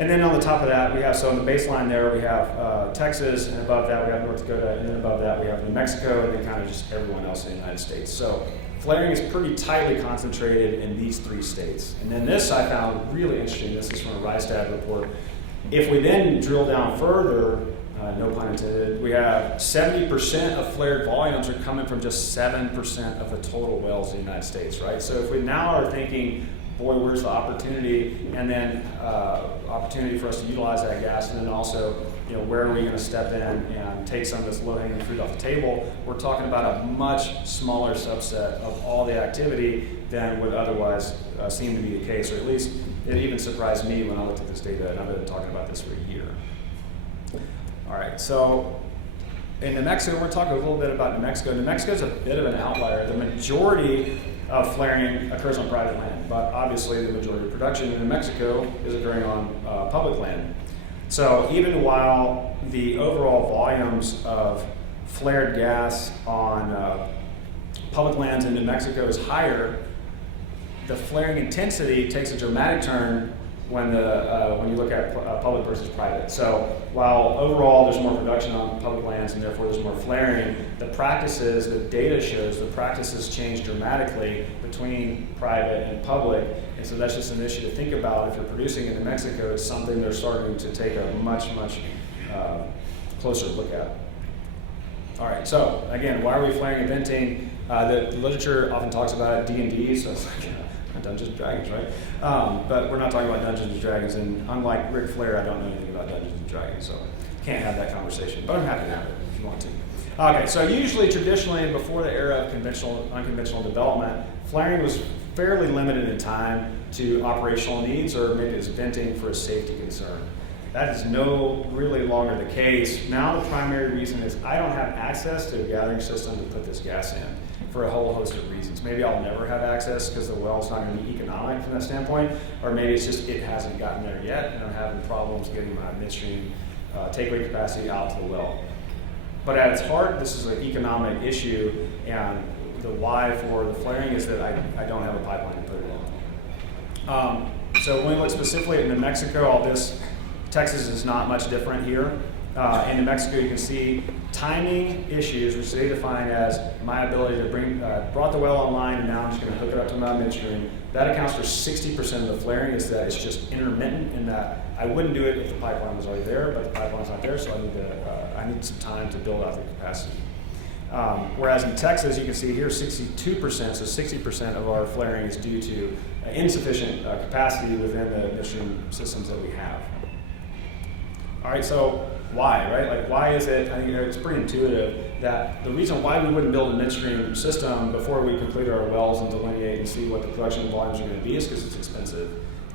And then on the top of that, we have, so on the baseline there, we have Texas, and above that we have North Dakota, and then above that we have New Mexico, and then kind of just everyone else in the United States. So flaring is pretty tightly concentrated in these 3 states. And then this I found really interesting. This is from a Rystad report. If we then drill down further, no pun intended, we have 70% of flared volumes are coming from just 7% of the total wells in the United States, right? So if we now are thinking, boy, where's the opportunity, and then opportunity for us to utilize that gas, and then also, where are we going to step in and take some of this low-hanging fruit off the table? We're talking about a much smaller subset of all the activity than would otherwise seem to be the case, or at least it even surprised me when I looked at this data, and I've been talking about this for a year. All right, so in New Mexico, we're talking a little bit about New Mexico. New Mexico is a bit of an outlier. The majority of flaring occurs on private land, but obviously the majority of production in New Mexico is occurring on public land. So even while the overall volumes of flared gas on public lands in New Mexico is higher, the flaring intensity takes a dramatic turn when you look at public versus private. So while overall there's more production on public lands and therefore there's more flaring, the data shows the practices change dramatically between private and public. And so that's just an issue to think about. If you're producing in New Mexico, it's something they're starting to take a much, much closer look at. All right, so again, why are we flaring and venting? The literature often talks about it, D&D, so it's like, Dungeons and Dragons, right? But we're not talking about Dungeons and Dragons, and unlike Ric Flair, I don't know anything about Dungeons and Dragons, so can't have that conversation, but I'm happy to have it if you want to. Okay, so usually, traditionally, before the era of unconventional development, flaring was fairly limited in time to operational needs, or maybe it's venting for a safety concern. That is no really longer the case. Now the primary reason is I don't have access to a gathering system to put this gas in for a whole host of reasons. Maybe I'll never have access because the well's not going to be economic from that standpoint, or maybe it's just it hasn't gotten there yet and I'm having problems getting my midstream takeaway capacity out to the well. But at its heart, this is an economic issue, and the why for the flaring is that I don't have a pipeline to put it in. So when we look specifically at New Mexico, all this, Texas is not much different here. In New Mexico, you can see timing issues, which they define as my ability to brought the well online, and now I'm just going to hook it up to my midstream. That accounts for 60% of the flaring. Is that it's just intermittent in that I wouldn't do it if the pipeline was already there, but the pipeline's not there, so I need some time to build out the capacity. Whereas in Texas, you can see here 62%, so 60% of our flaring is due to insufficient capacity within the midstream systems that we have. All right, so why, right? Like, why is it, I think it's pretty intuitive that the reason why we wouldn't build a midstream system before we complete our wells and delineate and see what the production volumes are going to be is because it's expensive.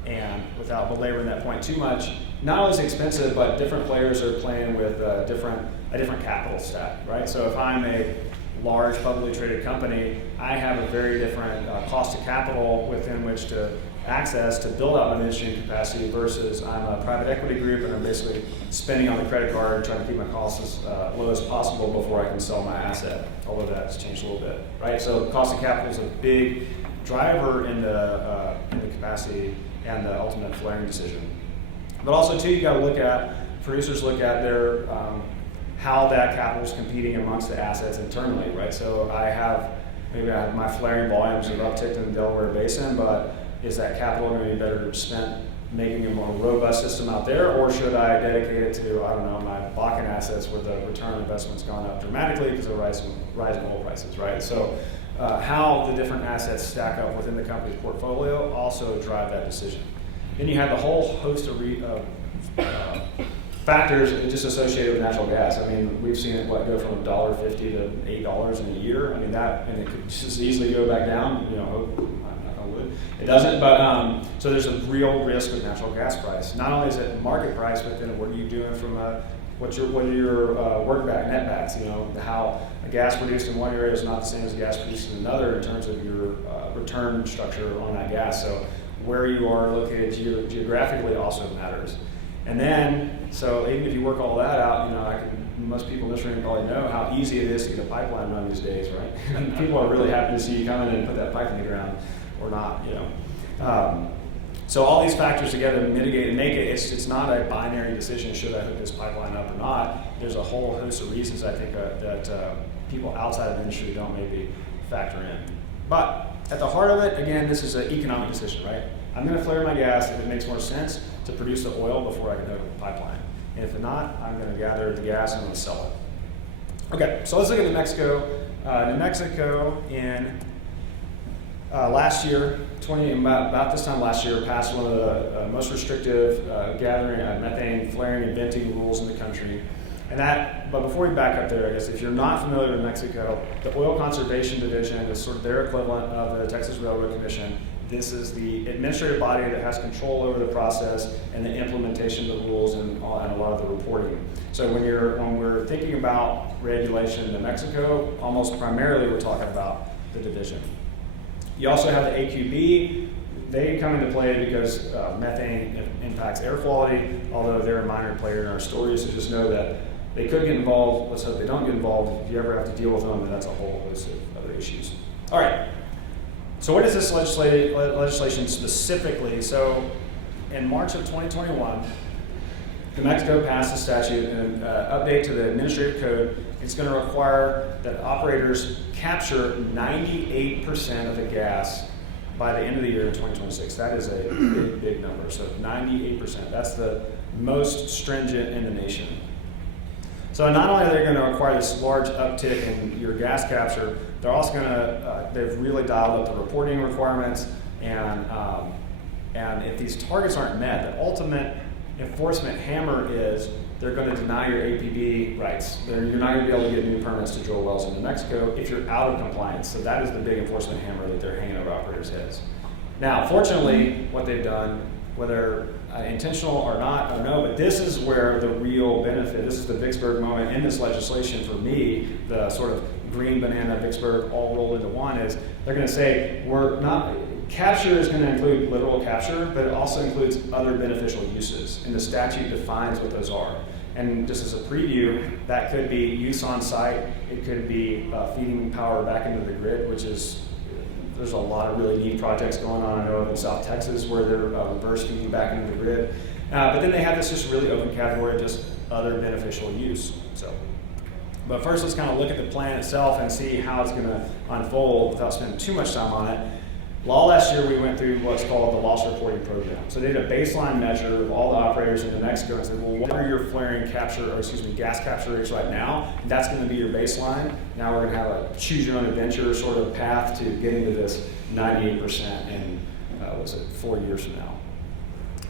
And without belaboring that point too much, not only is it expensive, but different players are playing with a different capital stack, right? So if I'm a large publicly traded company, I have a very different cost of capital within which to access to build out my midstream capacity versus I'm a private equity group and I'm basically spending on the credit card and trying to keep my costs as low as possible before I can sell my asset, although that's changed a little bit, right? So cost of capital is a big driver in the capacity and the ultimate flaring decision. But also too, you got to look at, producers look at their, how that capital is competing amongst the assets internally, right? So maybe I have my flaring volumes have upticked in the Delaware Basin, but is that capital going to be better spent making a more robust system out there, or should I dedicate it to, I don't know, my Bakken assets where the return on investment's gone up dramatically because of rising oil prices, right? So how the different assets stack up within the company's portfolio also drive that decision. Then you have the whole host of factors just associated with natural gas. I mean, we've seen it go from $1.50 to $8 in a year. I mean, and it could just easily go back down. You know, it doesn't, but so there's a real risk with natural gas price. Not only is it market price, but then what are you doing from what are your work back, net backs? You know, how a gas produced in one area is not the same as gas produced in another in terms of your return structure on that gas. So where you are located geographically also matters. And then, so even if you work all that out, you know, most people in this room probably know how easy it is to get a pipeline run these days, right? And people are really happy to see you come in and put that pipe in the ground. Or not, you know. So all these factors together mitigate and make it, it's not a binary decision, should I hook this pipeline up or not. There's a whole host of reasons I think that people outside of the industry don't maybe factor in. But at the heart of it, again, this is an economic decision, right? I'm going to flare my gas if it makes more sense to produce the oil before I can hook up the pipeline. And if not, I'm going to gather the gas and I'm going to sell it. Okay, so let's look at New Mexico. New Mexico in last year, about this time last year, passed one of the most restrictive gathering methane flaring and venting rules in the country. But before we back up there, I guess if you're not familiar with Mexico, the Oil Conservation Division is sort of their equivalent of the Texas Railroad Commission. This is the administrative body that has control over the process and the implementation of the rules and a lot of the reporting. So when we're thinking about regulation in New Mexico, almost primarily we're talking about the division. You also have the AQB. They come into play because methane impacts air quality, although they're a minor player in our story, so just know that they could get involved. Let's hope they don't get involved. If you ever have to deal with them, then that's a whole host of other issues. All right, so what is this legislation specifically? So in March of 2021, New Mexico passed a statute and update to the administrative code. It's going to require that operators capture 98% of the gas by the end of the year in 2026. That is a big, big number. So 98%. That's the most stringent in the nation. So not only are they going to require this large uptick in your gas capture, they're also going to, they've really dialed up the reporting requirements. And if these targets aren't met, the ultimate enforcement hammer is they're going to deny your APB rights. You're not going to be able to get new permits to drill wells in New Mexico if you're out of compliance. So that is the big enforcement hammer that they're hanging over operators' heads. Now, fortunately, what they've done, whether intentional or not, I don't know, but this is where the real benefit, this is the Vicksburg moment in this legislation for me, the sort of green banana Vicksburg all rolled into one is they're going to say capture is going to include literal capture, but it also includes other beneficial uses, and the statute defines what those are. And just as a preview, that could be use on site, it could be feeding power back into the grid, there's a lot of really neat projects going on, I know, in South Texas where they're reverse feeding back into the grid. But then they have this just really open category of just other beneficial use. But first, let's kind of look at the plan itself and see how it's going to unfold without spending too much time on it. Last year, we went through what's called the loss reporting program. So they did a baseline measure of all the operators in New Mexico and said, well, what are your flaring gas capture rates right now? And that's going to be your baseline. Now we're going to have a choose your own adventure sort of path to getting to this 98% in, 4 years from now.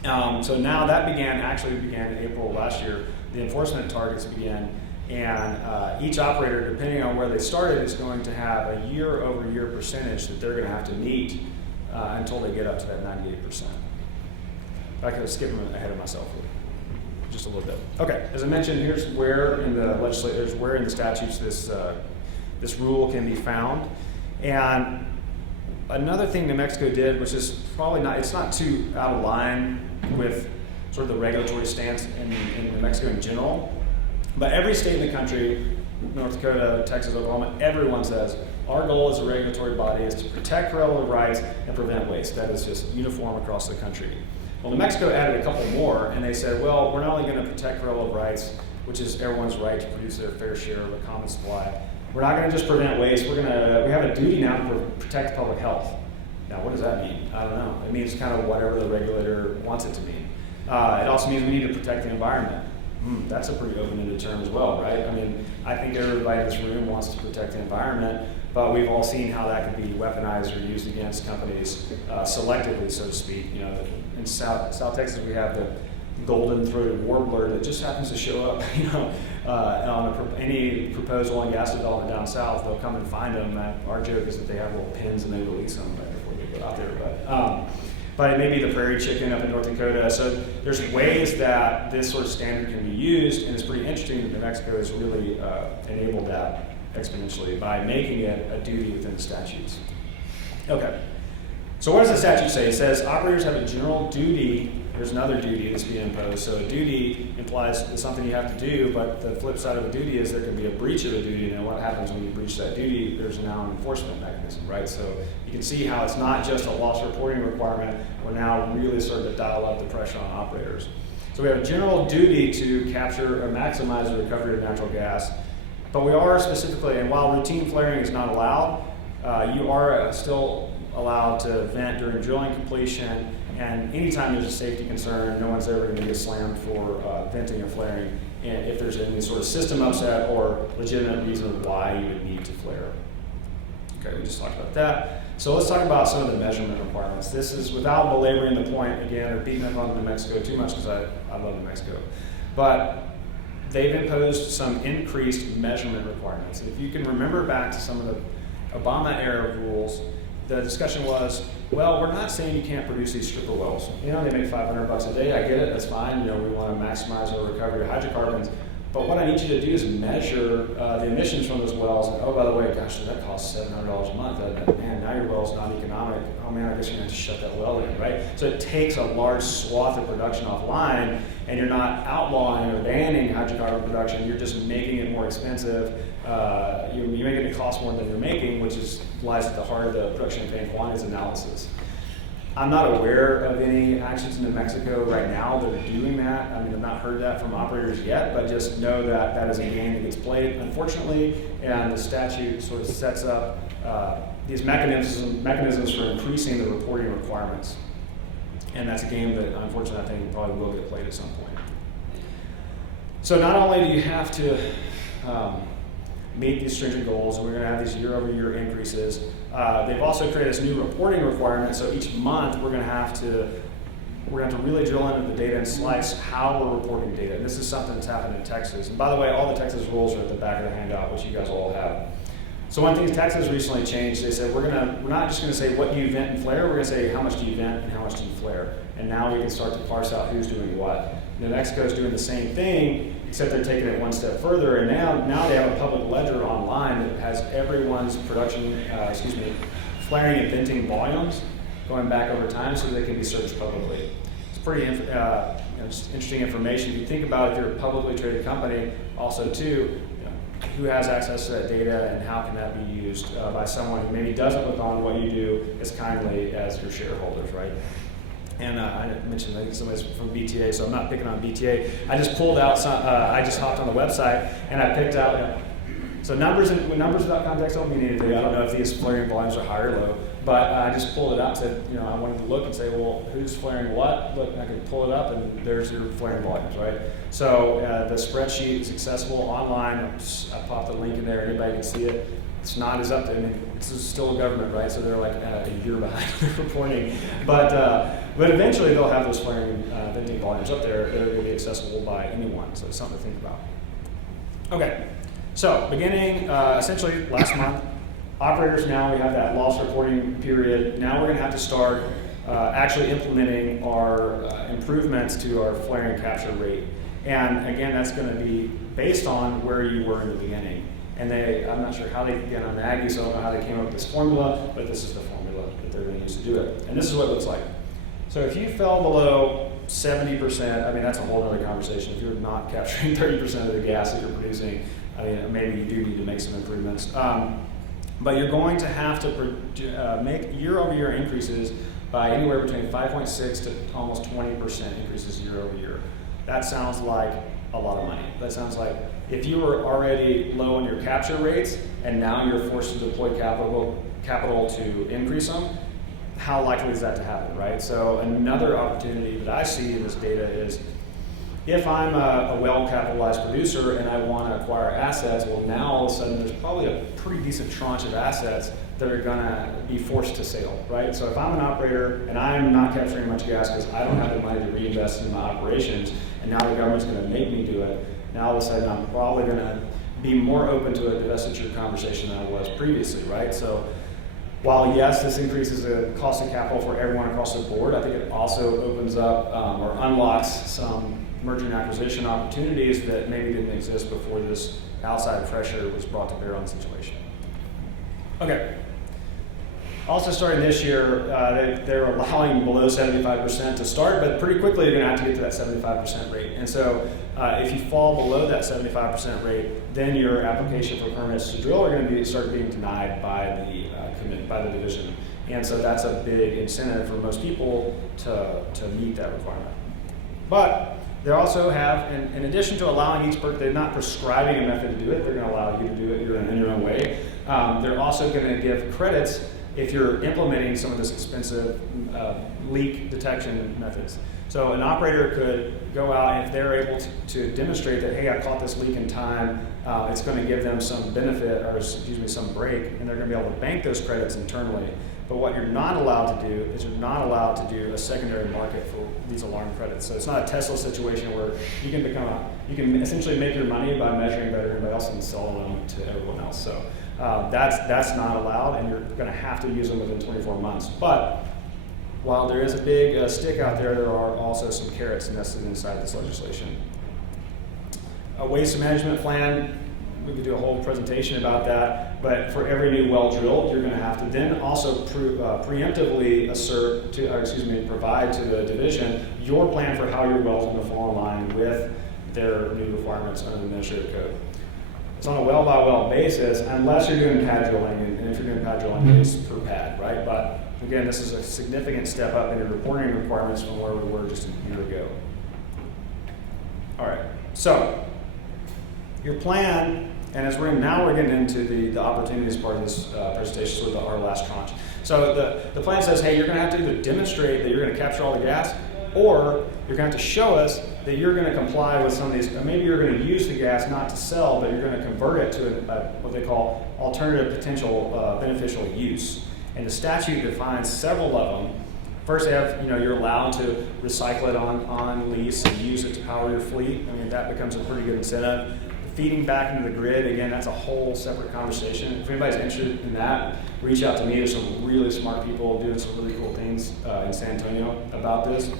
So now that began in April of last year. The enforcement targets began, and each operator, depending on where they started, is going to have a year-over-year percentage that they're going to have to meet until they get up to that 98%. I could have skipped ahead of myself just a little bit. Okay, as I mentioned, here's where in the legislation, where in the statutes this rule can be found. And another thing New Mexico did, which is probably not, it's not too out of line with sort of the regulatory stance in New Mexico in general, but every state in the country, North Dakota, Texas, Oklahoma, everyone says, our goal as a regulatory body is to protect railroad rights and prevent waste. That is just uniform across the country. Well, New Mexico added a couple more, and they said, well, we're not only going to protect railroad rights, which is everyone's right to produce their fair share of a common supply. We're not going to just prevent waste. We have a duty now to protect public health. Now, what does that mean? I don't know. It means kind of whatever the regulator wants it to mean. It also means we need to protect the environment. That's a pretty open-ended term as well, right? I mean, I think everybody in this room wants to protect the environment, but we've all seen how that can be weaponized or used against companies selectively, so to speak. You know, in South Texas, we have the golden-throated warbler that just happens to show up, on any proposed oil and gas development down south. They'll come and find them. Our joke is that they have little pins and they release them right before they go out there. But it may be the prairie chicken up in North Dakota. So there's ways that this sort of standard can be used, and it's pretty interesting that New Mexico has really enabled that exponentially by making it a duty within the statutes. Okay. So what does the statute say? It says operators have a general duty. There's another duty that's being imposed. So a duty implies it's something you have to do, but the flip side of a duty is there can be a breach of a duty. And what happens when you breach that duty? There's now an enforcement mechanism, right? So you can see how it's not just a loss reporting requirement. We're now really starting to dial up the pressure on operators. So we have a general duty to capture or maximize the recovery of natural gas, but we are specifically, and while routine flaring is not allowed, you are still allowed to vent during drilling completion, and anytime there's a safety concern, no one's ever going to get slammed for venting or flaring, and if there's any sort of system upset or legitimate reason why you would need to flare. Okay, we just talked about that. So let's talk about some of the measurement requirements. This is without belaboring the point again or beating up on New Mexico too much because I love New Mexico. But they've imposed some increased measurement requirements. If you can remember back to some of the Obama era rules, the discussion was, well, we're not saying you can't produce these stripper wells. You know, they make $500 a day. I get it. That's fine. You know, we want to maximize our recovery of hydrocarbons. But what I need you to do is measure the emissions from those wells. And, oh, by the way, gosh, that costs $700 a month. Man, now your well's not economic. Oh, man, I guess you're going to have to shut that well in, right? So it takes a large swath of production offline, and you're not outlawing or banning hydrocarbon production. You're just making it more expensive. You're making it cost more than you're making, which lies at the heart of the production and paying quantities analysis. I'm not aware of any actions in New Mexico right now that are doing that. I mean, I've not heard that from operators yet, but just know that that is a game that gets played, unfortunately, and the statute sort of sets up these mechanisms for increasing the reporting requirements. And that's a game that, unfortunately, I think probably will get played at some point. So not only do you have to meet these stringent goals, and we're going to have these year-over-year increases. They've also created this new reporting requirement, so each month we're going to have to really drill into the data and slice how we're reporting data. And this is something that's happened in Texas. And by the way, all the Texas rules are at the back of the handout, which you guys all have. So one thing Texas recently changed, they said we're not just going to say what do you vent and flare, we're going to say how much do you vent and how much do you flare. And now we can start to parse out who's doing what. New Mexico is doing the same thing, except they're taking it one step further, and now they have a public ledger online that has everyone's flaring and venting volumes going back over time so they can be searched publicly. It's pretty just interesting information. If you think about if you're a publicly traded company, also too, who has access to that data and how can that be used by someone who maybe doesn't look on what you do as kindly as your shareholders, right? And I mentioned I think somebody's from BTA, so I'm not picking on BTA. I just pulled out I just hopped on the website and I picked out, so numbers without context don't mean anything. I don't know if these flaring volumes are high or low, but I just pulled it out and said, I wanted to look and say, well, who's flaring what? Look, I can pull it up and there's your flaring volumes, right? So the spreadsheet is accessible online. I popped the link in there, anybody can see it. it's not as up to, I mean, it's still a government, right? So they're like a year behind reporting. But eventually they'll have those flaring venting volumes up there that are going to be accessible by anyone. So it's something to think about. Okay, so beginning essentially last month, operators now, we have that loss reporting period. Now we're going to have to start actually implementing our improvements to our flaring capture rate. And again, that's going to be based on where you were in the beginning. And I'm not sure how they, again, I'm Aggie, so I don't know how they came up with this formula, but this is the formula that they're going to use to do it. And this is what it looks like. So if you fell below 70%, I mean, that's a whole other conversation. If you're not capturing 30% of the gas that you're producing, I mean, maybe you do need to make some improvements. But you're going to have to make year-over-year increases by anywhere between 5.6 to almost 20% increases year-over-year. That sounds like a lot of money. That sounds like if you were already low on your capture rates and now you're forced to deploy capital to increase them, how likely is that to happen, right? So another opportunity that I see in this data is if I'm a well-capitalized producer and I want to acquire assets, well, now all of a sudden there's probably a pretty decent tranche of assets that are going to be forced to sale, right? So if I'm an operator and I'm not capturing much gas because I don't have the money to reinvest in my operations, and now the government's going to make me do it, now all of a sudden I'm probably going to be more open to a divestiture conversation than I was previously, right? So while yes, this increases the cost of capital for everyone across the board, I think it also opens up or unlocks some merger and acquisition opportunities that maybe didn't exist before this outside pressure was brought to bear on the situation. Okay. Also starting this year, they're allowing below 75% to start, but pretty quickly you're going to have to get to that 75% rate. And so if you fall below that 75% rate, then your application for permits to drill are going to start being denied by the division. And so that's a big incentive for most people to meet that requirement. But they also have, in addition to allowing each they're not prescribing a method to do it, they're going to allow you to do it in your own way. They're also going to give credits if you're implementing some of this expensive leak detection methods. So an operator could go out, and if they're able to demonstrate that, hey, I caught this leak in time, it's going to give them some benefit, or excuse me, some break, and they're going to be able to bank those credits internally. But what you're not allowed to do is you're not allowed to do a secondary market for these alarm credits. So it's not a Tesla situation where you can essentially make your money by measuring better than everybody else and selling them to everyone else. So that's not allowed, and you're going to have to use them within 24 months. But while there is a big stick out there, there are also some carrots nested inside this legislation. A waste management plan, we could do a whole presentation about that, but for every new well drilled, you're going to have to then also preemptively provide to the division your plan for how your well is going to fall in line with their new requirements under the administrative code. It's on a well-by-well basis, unless you're doing pad drilling, and if you're doing pad drilling, it's per pad, right? But again, this is a significant step up in your reporting requirements from where we were just a year ago. All right, so your plan, and as we're getting into the opportunities part of this presentation, sort of our last tranche. So the plan says, hey, you're going to have to either demonstrate that you're going to capture all the gas, or you're going to have to show us that you're going to comply with some of these, or maybe you're going to use the gas not to sell, but you're going to convert it to what they call alternative potential beneficial use. And the statute defines several of them. First, they have, you're allowed to recycle it on lease and use it to power your fleet. I mean, that becomes a pretty good incentive. Feeding back into the grid, again, that's a whole separate conversation. If anybody's interested in that, reach out to me. There's some really smart people doing some really cool things in San Antonio about this.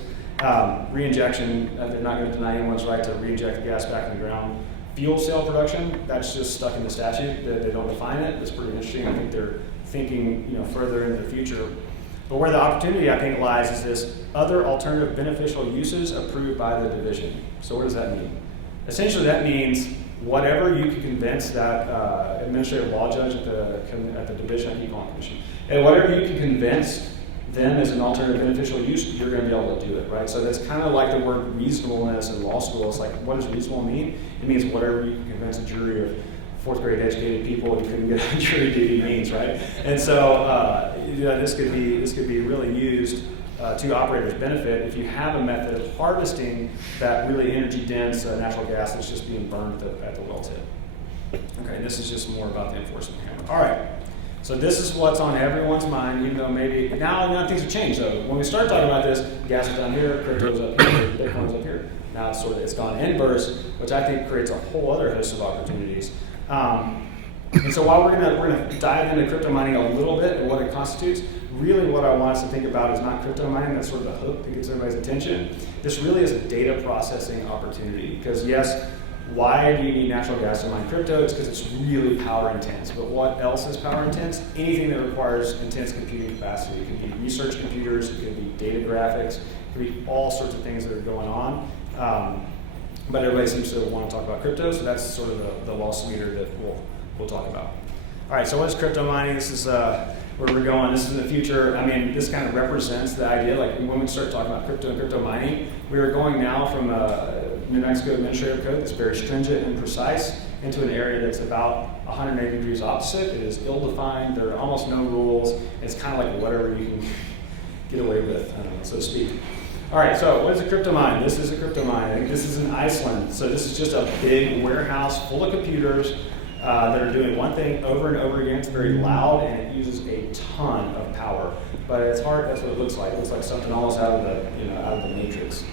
Reinjection, they're not going to deny anyone's right to reinject the gas back in the ground. Fuel cell production, that's just stuck in the statute. They don't define it. It's pretty interesting. I think they're thinking further into the future. But where the opportunity, I think, lies is this other alternative beneficial uses approved by the division. So what does that mean? Essentially, that means whatever you can convince that administrative law judge at the division, I keep calling commission, and whatever you can convince them as an alternative beneficial use, you're going to be able to do it, right? So that's kind of like the word reasonableness in law school. It's like, what does reasonable mean? It means whatever you can convince a jury of fourth grade educated people who couldn't get on jury duty means, right? And so this could be really used to operators' benefit if you have a method of harvesting that really energy dense natural gas that's just being burned at the well tip. Okay, this is just more about the enforcement hammer. All right, so this is what's on everyone's mind, even though maybe, now things have changed though. When we started talking about this, gas was down here, crypto was up here, Bitcoin was up here. Now it's gone inverse, which I think creates a whole other host of opportunities. And so while we're gonna dive into crypto mining a little bit and what it constitutes, really what I want us to think about is not crypto mining, that's sort of the hook that gets everybody's attention. This really is a data processing opportunity, because yes, why do you need natural gas to mine crypto? It's because it's really power intense. But what else is power intense? Anything that requires intense computing capacity. It could be research computers, it could be data graphics, it could be all sorts of things that are going on. But everybody seems to want to talk about crypto, so that's sort of the loss leader that we'll talk about. All right, so what is crypto mining? This is where we're going. This is in the future. I mean, this kind of represents the idea, like when we start talking about crypto and crypto mining, we are going now from New Mexico administrative code that's very stringent and precise into an area that's about 180 degrees opposite. It is ill-defined. There are almost no rules. It's kind of like whatever you can get away with, so to speak. All right, so what is a crypto mine? This is a crypto mine. I think this is in Iceland. So this is just a big warehouse full of computers that are doing one thing over and over again. It's very loud and it uses a ton of power. But it's hard. That's what it looks like. It looks like something almost out of the Matrix.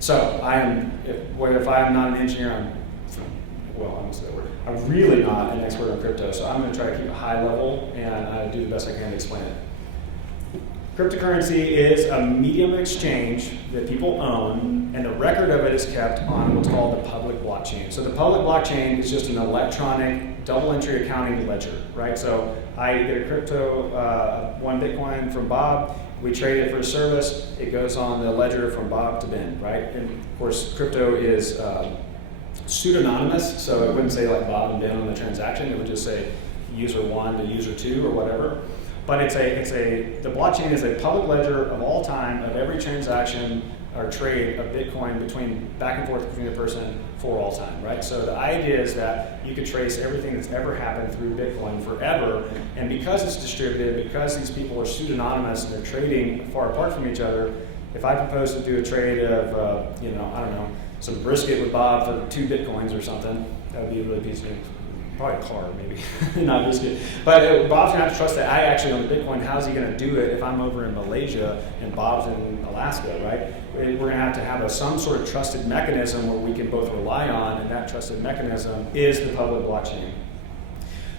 So if I am not an engineer, I'm gonna say that word. I'm really not an expert on crypto. So I'm going to try to keep it high level and do the best I can to explain it. Cryptocurrency is a medium of exchange that people own, and the record of it is kept on what's called the public blockchain. So the public blockchain is just an electronic double entry accounting ledger, right? So I get a crypto, 1 Bitcoin from Bob, we trade it for a service, it goes on the ledger from Bob to Ben, right? And of course, crypto is pseudonymous, so it wouldn't say like Bob and Ben on the transaction, it would just say user 1 to user 2 or whatever. But the blockchain is a public ledger of all time of every transaction or trade of Bitcoin back and forth between a person for all time, right? So the idea is that you could trace everything that's ever happened through Bitcoin forever, and because it's distributed, because these people are pseudonymous and they're trading far apart from each other, if I propose to do a trade of, I don't know, some brisket with Bob for 2 Bitcoins or something, that would be a really piece of probably a car, maybe, not brisket. But Bob's gonna have to trust that I actually own the Bitcoin. How's he gonna do it if I'm over in Malaysia and Bob's in Alaska, right? We're gonna have to have some sort of trusted mechanism where we can both rely on, and that trusted mechanism is the public blockchain.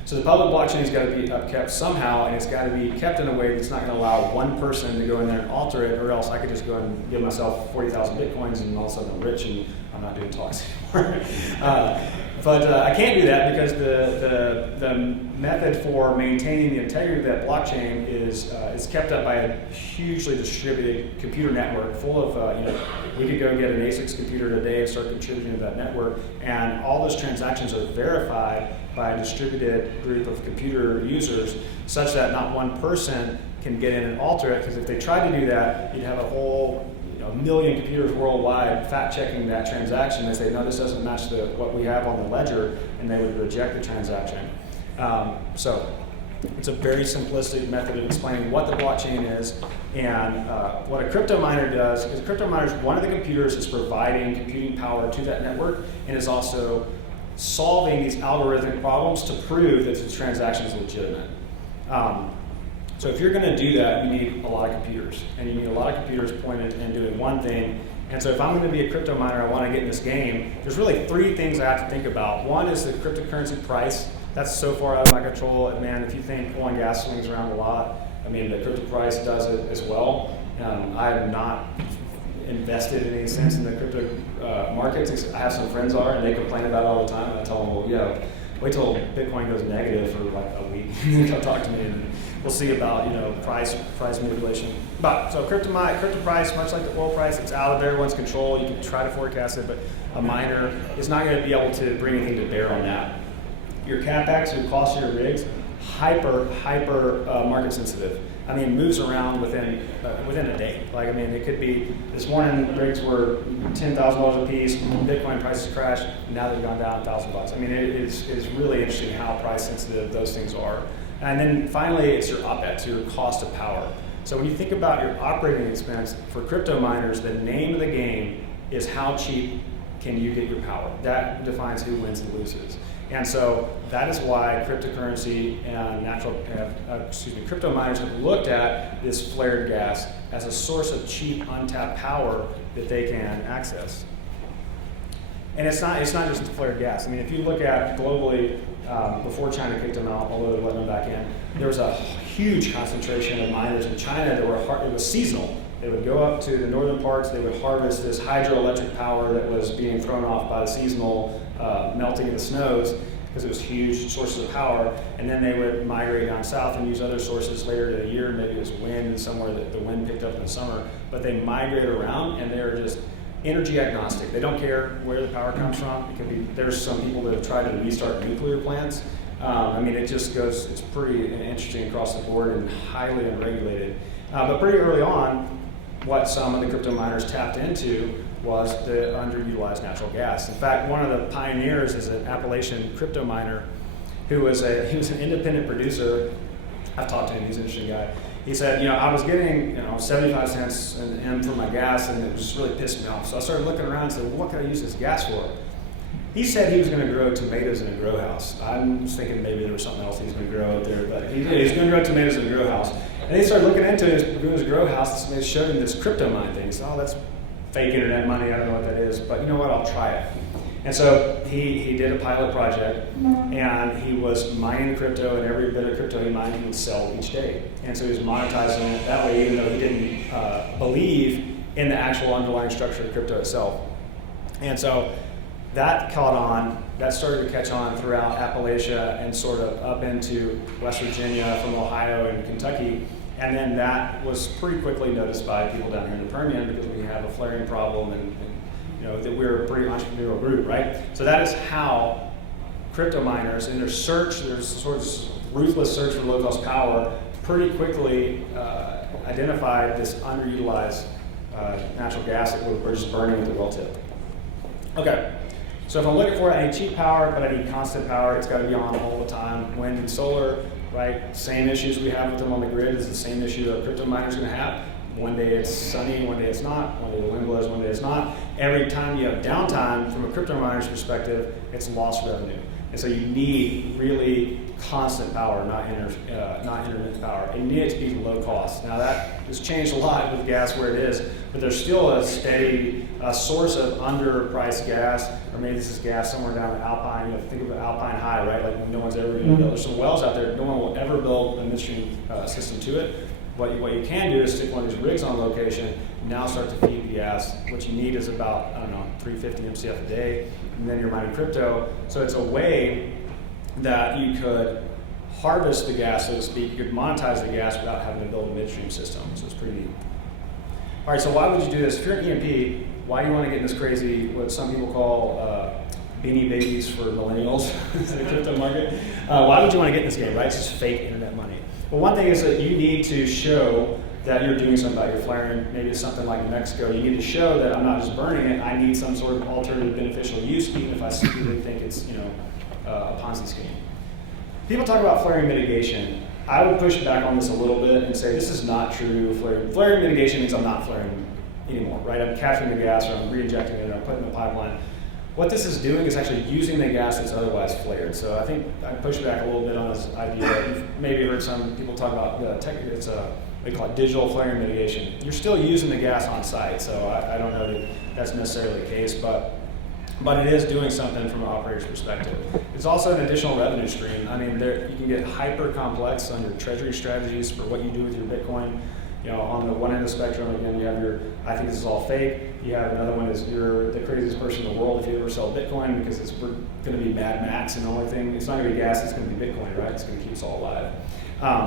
So the public blockchain's got to be upkept somehow, and it's got to be kept in a way that's not going to allow one person to go in there and alter it, or else I could just go and give myself 40,000 Bitcoins and all of a sudden I'm rich and I'm not doing talks anymore. But I can't do that because the method for maintaining the integrity of that blockchain is kept up by a hugely distributed computer network full of, we could go get an ASICS computer today and start contributing to that network, and all those transactions are verified by a distributed group of computer users such that not one person can get in and alter it, because if they tried to do that, you'd have a whole million computers worldwide fact-checking that transaction. They say, no, this doesn't match what we have on the ledger, and they would reject the transaction. So it's a very simplistic method of explaining what the blockchain is, and what a crypto miner does is a crypto miner is one of the computers is providing computing power to that network, and is also solving these algorithmic problems to prove that the transaction is legitimate. So if you're going to do that, you need a lot of computers, and you need a lot of computers pointed and doing one thing. And so if I'm going to be a crypto miner, I want to get in this game, there's really 3 things I have to think about. One is the cryptocurrency price. That's so far out of my control. Man, if you think oil and gas swings around a lot, I mean, the crypto price does it as well. I have not invested in any sense in the crypto markets. I have some friends are, and they complain about it all the time. And I tell them, well, yeah, wait till Bitcoin goes negative for like a week. Come talk to me, and we'll see about price manipulation. But so crypto price, much like the oil price, it's out of everyone's control. You can try to forecast it, but a miner is not going to be able to bring anything to bear on that. Your capex, your cost of your rigs, hyper market sensitive. I mean, moves around within a day. Like, I mean, it could be this morning rigs were $10,000 a piece, Bitcoin prices crashed, and now they've gone down $1,000. I mean, it is really interesting how price sensitive those things are. And then finally, it's your OPEX, your cost of power. So when you think about your operating expense for crypto miners, the name of the game is how cheap can you get your power? That defines who wins and loses. And so that is why cryptocurrency and crypto miners have looked at this flared gas as a source of cheap, untapped power that they can access. And it's not just flared gas. I mean, if you look at globally, before China kicked them out, although they let them back in, there was a huge concentration of miners in China that it was seasonal. They would go up to the northern parts, they would harvest this hydroelectric power that was being thrown off by the seasonal melting of the snows, because it was huge sources of power, and then they would migrate down south and use other sources later in the year. Maybe it was wind and somewhere that the wind picked up in the summer, but they migrate around and they're just energy agnostic. They don't care where the power comes from. It can be, there's some people that have tried to restart nuclear plants. I mean, it just goes, it's pretty interesting across the board and highly unregulated. But pretty early on, what some of the crypto miners tapped into was the underutilized natural gas. In fact, one of the pioneers is an Appalachian crypto miner who was he was an independent producer. I've talked to him, he's an interesting guy. He said, I was getting 75 cents an M for my gas, and it just really pissed me off. So I started looking around and said, what can I use this gas for? He said he was going to grow tomatoes in a grow house. I'm just thinking maybe there was something else he was going to grow out there, but he did. He was going to grow tomatoes in a grow house. And he started looking into his grow house, and they showed him this crypto mine thing. He said, that's fake internet money, I don't know what that is, but you know what, I'll try it. And so he did a pilot project, and he was mining crypto, and every bit of crypto he mined, he would sell each day. And so he was monetizing it that way, even though he didn't believe in the actual underlying structure of crypto itself. And so that caught on, that started to catch on throughout Appalachia and sort of up into West Virginia from Ohio and Kentucky. And then that was pretty quickly noticed by people down here in the Permian, because we have a flaring problem and that we're a pretty entrepreneurial group, right? So that is how crypto miners, in their search, their sort of ruthless search for low-cost power, pretty quickly identified this underutilized natural gas that we're just burning with the well tip. Okay, so if I'm looking for it, I need cheap power, but I need constant power. It's got to be on all the time. Wind and solar, right? Same issues we have with them on the grid is the same issue that a crypto miner is going to have. One day it's sunny, one day it's not. One day the wind blows, one day it's not. Every time you have downtime, from a crypto miner's perspective, it's lost revenue. And so you need really constant power, not intermittent power. And you need it to be low cost. Now that has changed a lot with gas where it is, but there's still a steady source of underpriced gas, or maybe this is gas somewhere down in Alpine. Think of an Alpine high, right? Like no one's ever going to build. There's some wells out there, no one will ever build a midstream system to it. What you can do is stick one of these rigs on location, now start to feed the gas. What you need is about, 350 MCF a day, and then you're mining crypto. So it's a way that you could harvest the gas, so to speak. You could monetize the gas without having to build a midstream system. So it's pretty neat. All right, so why would you do this? If you're an E&P, why do you want to get in this crazy, what some people call beanie babies for millennials in the crypto market? Why would you want to get in this game, right? It's just fake internet money. Well, one thing is that you need to show that you're doing something about your flaring. Maybe it's something like Mexico. You need to show that I'm not just burning it. I need some sort of alternative beneficial use, even if I really think it's a Ponzi scheme. People talk about flaring mitigation. I would push back on this a little bit and say this is not true. Flaring mitigation means I'm not flaring anymore, right? I'm capturing the gas, or I'm re-injecting it, or I'm putting it in the pipeline. What this is doing is actually using the gas that's otherwise flared. So I think I push back a little bit on this idea. You've maybe heard some people talk about they call it digital flaring mitigation. You're still using the gas on site, so I don't know that that's necessarily the case, but it is doing something from an operator's perspective. It's also an additional revenue stream. I mean, you can get hyper complex on your treasury strategies for what you do with your Bitcoin. On the one end of the spectrum, again, you have I think this is all fake. You have another one is you're the craziest person in the world if you ever sell Bitcoin, because we're going to be Mad Max, and the only thing, it's not going to be gas, it's going to be Bitcoin, right? It's going to keep us all alive.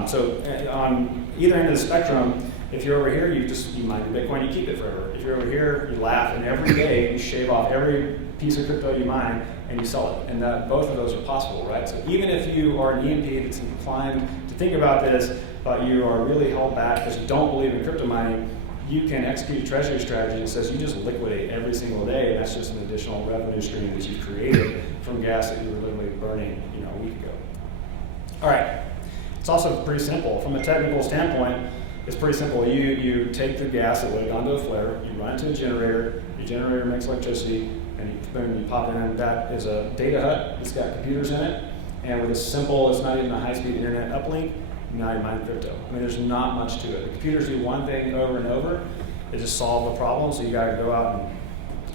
So on either end of the spectrum, if you're over here, you mine your Bitcoin, you keep it forever. If you're over here, you laugh, and every day you shave off every piece of crypto you mine and you sell it. And both of those are possible, right? So even if you are an E&P that's inclined to think about this, but you are really held back because you don't believe in crypto mining, you can execute a treasury strategy that says you just liquidate every single day, and that's just an additional revenue stream that you've created from gas that you were literally burning a week ago. All right, it's also pretty simple. From a technical standpoint, it's pretty simple. You take the gas that would have gone to a flare, you run it to a generator, your generator makes electricity, and boom, you pop it in. That is a data hut. It's got computers in it, and with a simple, it's not even a high-speed internet uplink, now you're mining crypto. I mean, there's not much to it. The computers do one thing over and over. They just solve the problem, so you got to go out and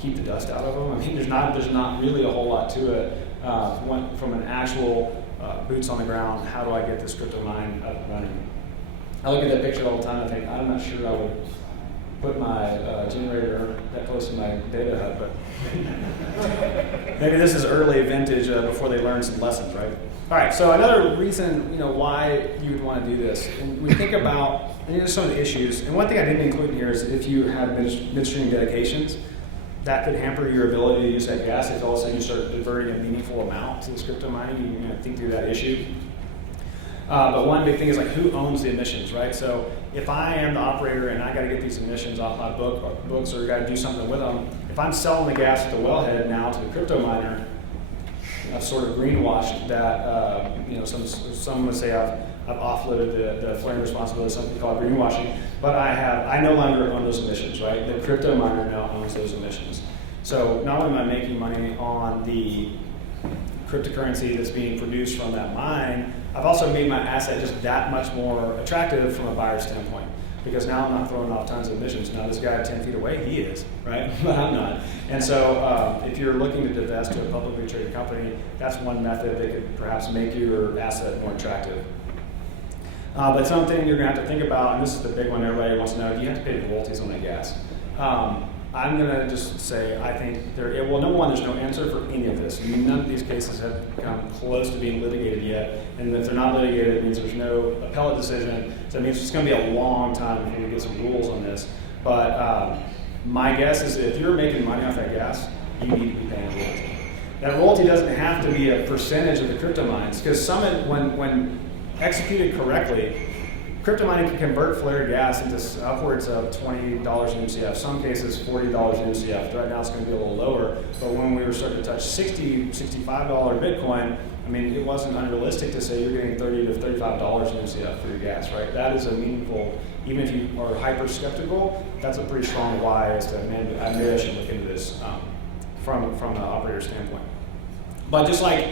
keep the dust out of them. I mean, there's not really a whole lot to it. From an actual boots on the ground, how do I get this crypto mine up and running? I look at that picture all the time and think, I'm not sure I would put my generator that close to my data hut, but maybe this is early vintage before they learn some lessons, right? All right, so another reason, why you would want to do this, and we think about, some of the issues, and one thing I didn't include here is if you have midstream dedications, that could hamper your ability to use that gas if all of a sudden you start diverting a meaningful amount to this crypto mining. You think through that issue. But one big thing is like who owns the emissions, right? So if I am the operator and I got to get these emissions off my books or got to do something with them, if I'm selling the gas at the wellhead now to the crypto miner, I've sort of greenwashed that. Some would say I've offloaded the flaring responsibility, something called greenwashing, but I no longer own those emissions, right? The crypto miner now owns those emissions. So not only am I making money on the cryptocurrency that's being produced from that mine, I've also made my asset just that much more attractive from a buyer standpoint. Because now I'm not throwing off tons of emissions. Now this guy 10 feet away, he is, right? But I'm not. And so if you're looking to divest to a publicly traded company, that's one method that could perhaps make your asset more attractive. But something you're going to have to think about, and this is the big one everybody wants to know, do you have to pay royalties on that gas? I'm going to just say I think number one, there's no answer for any of this. None of these cases have come close to being litigated yet. And if they're not litigated, it means there's no appellate decision. So it means it's going to be a long time before we get some rules on this. But my guess is if you're making money off that gas, you need to be paying a royalty. That royalty doesn't have to be a percentage of the crypto mines, because when executed correctly, crypto mining can convert flared gas into upwards of $20 an MCF, some cases $40 an MCF. Right now it's going to be a little lower, but when we were starting to touch $60, $65 Bitcoin, I mean, it wasn't unrealistic to say you're getting $30 to $35 an MCF for your gas, right? That is a meaningful, even if you are hyper skeptical, that's a pretty strong why as to, maybe I should look into this from an operator standpoint. But just like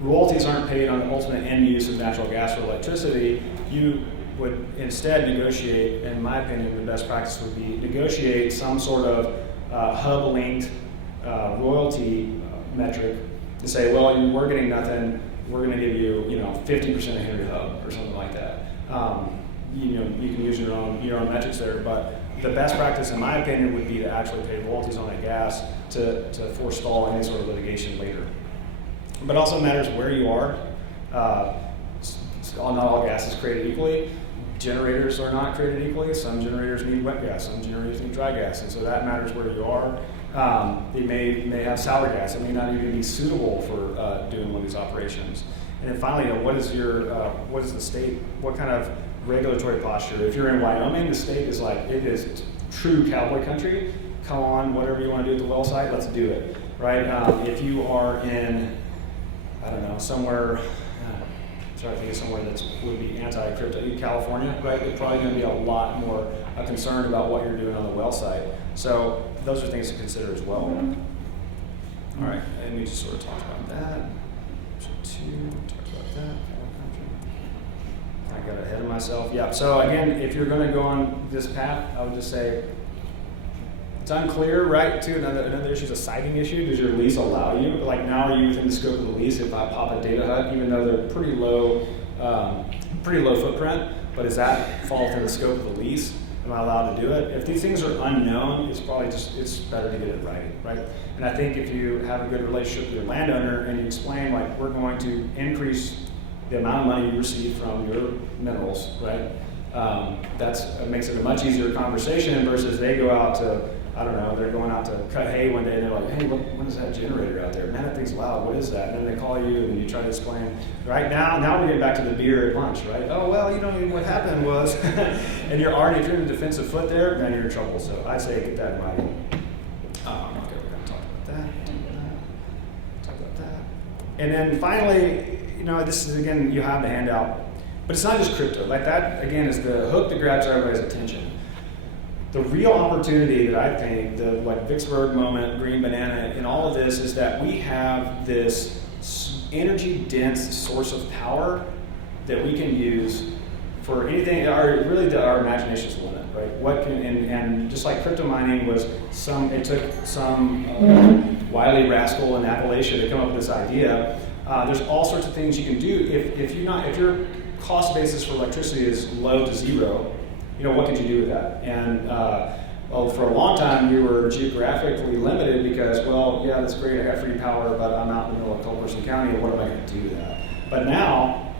royalties aren't paid on the ultimate end use of natural gas or electricity, you would instead negotiate, in my opinion, the best practice would be negotiate some sort of hub-linked royalty metric to say, well, we're getting nothing, we're going to give you, 50% of Henry Hub or something like that. You can use your own metrics there, but the best practice, in my opinion, would be to actually pay royalties on that gas to forestall any sort of litigation later. But also matters where you are. Not all gas is created equally. Generators are not created equally. Some generators need wet gas, some generators need dry gas, and so that matters where you are. It may have sour gas. It may not even be suitable for doing one of these operations. And then finally, what is the state? What kind of regulatory posture? If you're in Wyoming, the state is like, it is true cowboy country. Come on, whatever you want to do at the well site, let's do it, right? If you are in, I don't know, somewhere. I think it's somewhere that would be anti-crypto, California, right? It's probably going to be a lot more concerned about what you're doing on the well site. So those are things to consider as well. All right, and we just sort of talked about that. Talked about that. I got ahead of myself. Yeah. So again, if you're going to go on this path, I would just say it's unclear, right? Too, another issue is a siting issue. Does your lease allow you? Like now, are you within the scope of the lease if I pop a data hut, even though they're pretty low footprint? But does that fall within the scope of the lease? Am I allowed to do it? If these things are unknown, it's probably it's better to get it right? And I think if you have a good relationship with your landowner and you explain, like, we're going to increase the amount of money you receive from your minerals, right? That makes it a much easier conversation versus they go out to, I don't know, they're going out to cut hay one day and they're like, hey, what is that generator out there? Man, that thing's loud, what is that? And then they call you and you try to explain. Right now we're getting back to the beer at lunch, right? Oh, well, what happened was, and if you're in a defensive foot there, man, you're in trouble. So I'd say get that in writing. Okay, we're going to talk about that. And then finally, this is, again, you have the handout, but it's not just crypto. Like that, again, is the hook that grabs everybody's attention. The real opportunity that I think, the like Vicksburg moment, green banana, in all of this is that we have this energy-dense source of power that we can use for anything. Our imagination's the limit, right? What can and just like crypto mining was it took some wily rascal in Appalachia to come up with this idea. There's all sorts of things you can do if your cost basis for electricity is low to zero. What could you do with that? And for a long time, we were geographically limited because, yeah, that's great, I got free power, but I'm out in the middle of Culberson County, and what am I going to do with that? But now,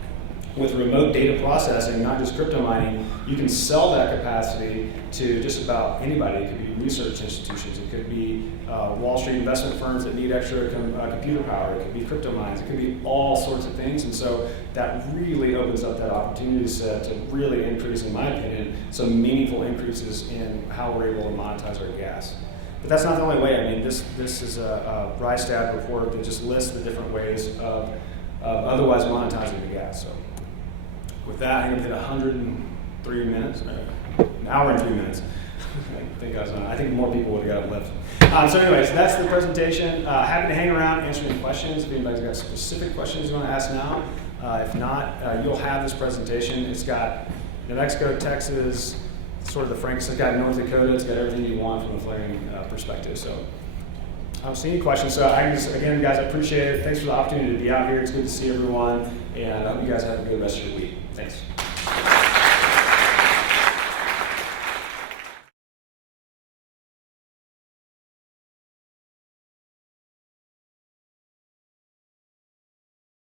with remote data processing, not just crypto mining, you can sell that capacity to just about anybody. It could be research institutions, it could be Wall Street investment firms that need extra computer power, it could be crypto mines, it could be all sorts of things. And so that really opens up that opportunity set to really increase, in my opinion, some meaningful increases in how we're able to monetize our gas. But that's not the only way. I mean, this is a Rystad report that just lists the different ways of otherwise monetizing the gas. So with that, I'm going to hit 103 minutes, an hour and 3 minutes. I think more people would have got left. So anyways, that's the presentation. Happy to hang around, answer any questions. If anybody's got specific questions you want to ask now. If not, you'll have this presentation. It's got New Mexico, Texas, sort of the Franks. It's got North Dakota. It's got everything you want from a flaring perspective. So I don't see any questions. So again, guys, I appreciate it. Thanks for the opportunity to be out here. It's good to see everyone. And I hope you guys have a good rest of your week. Thanks.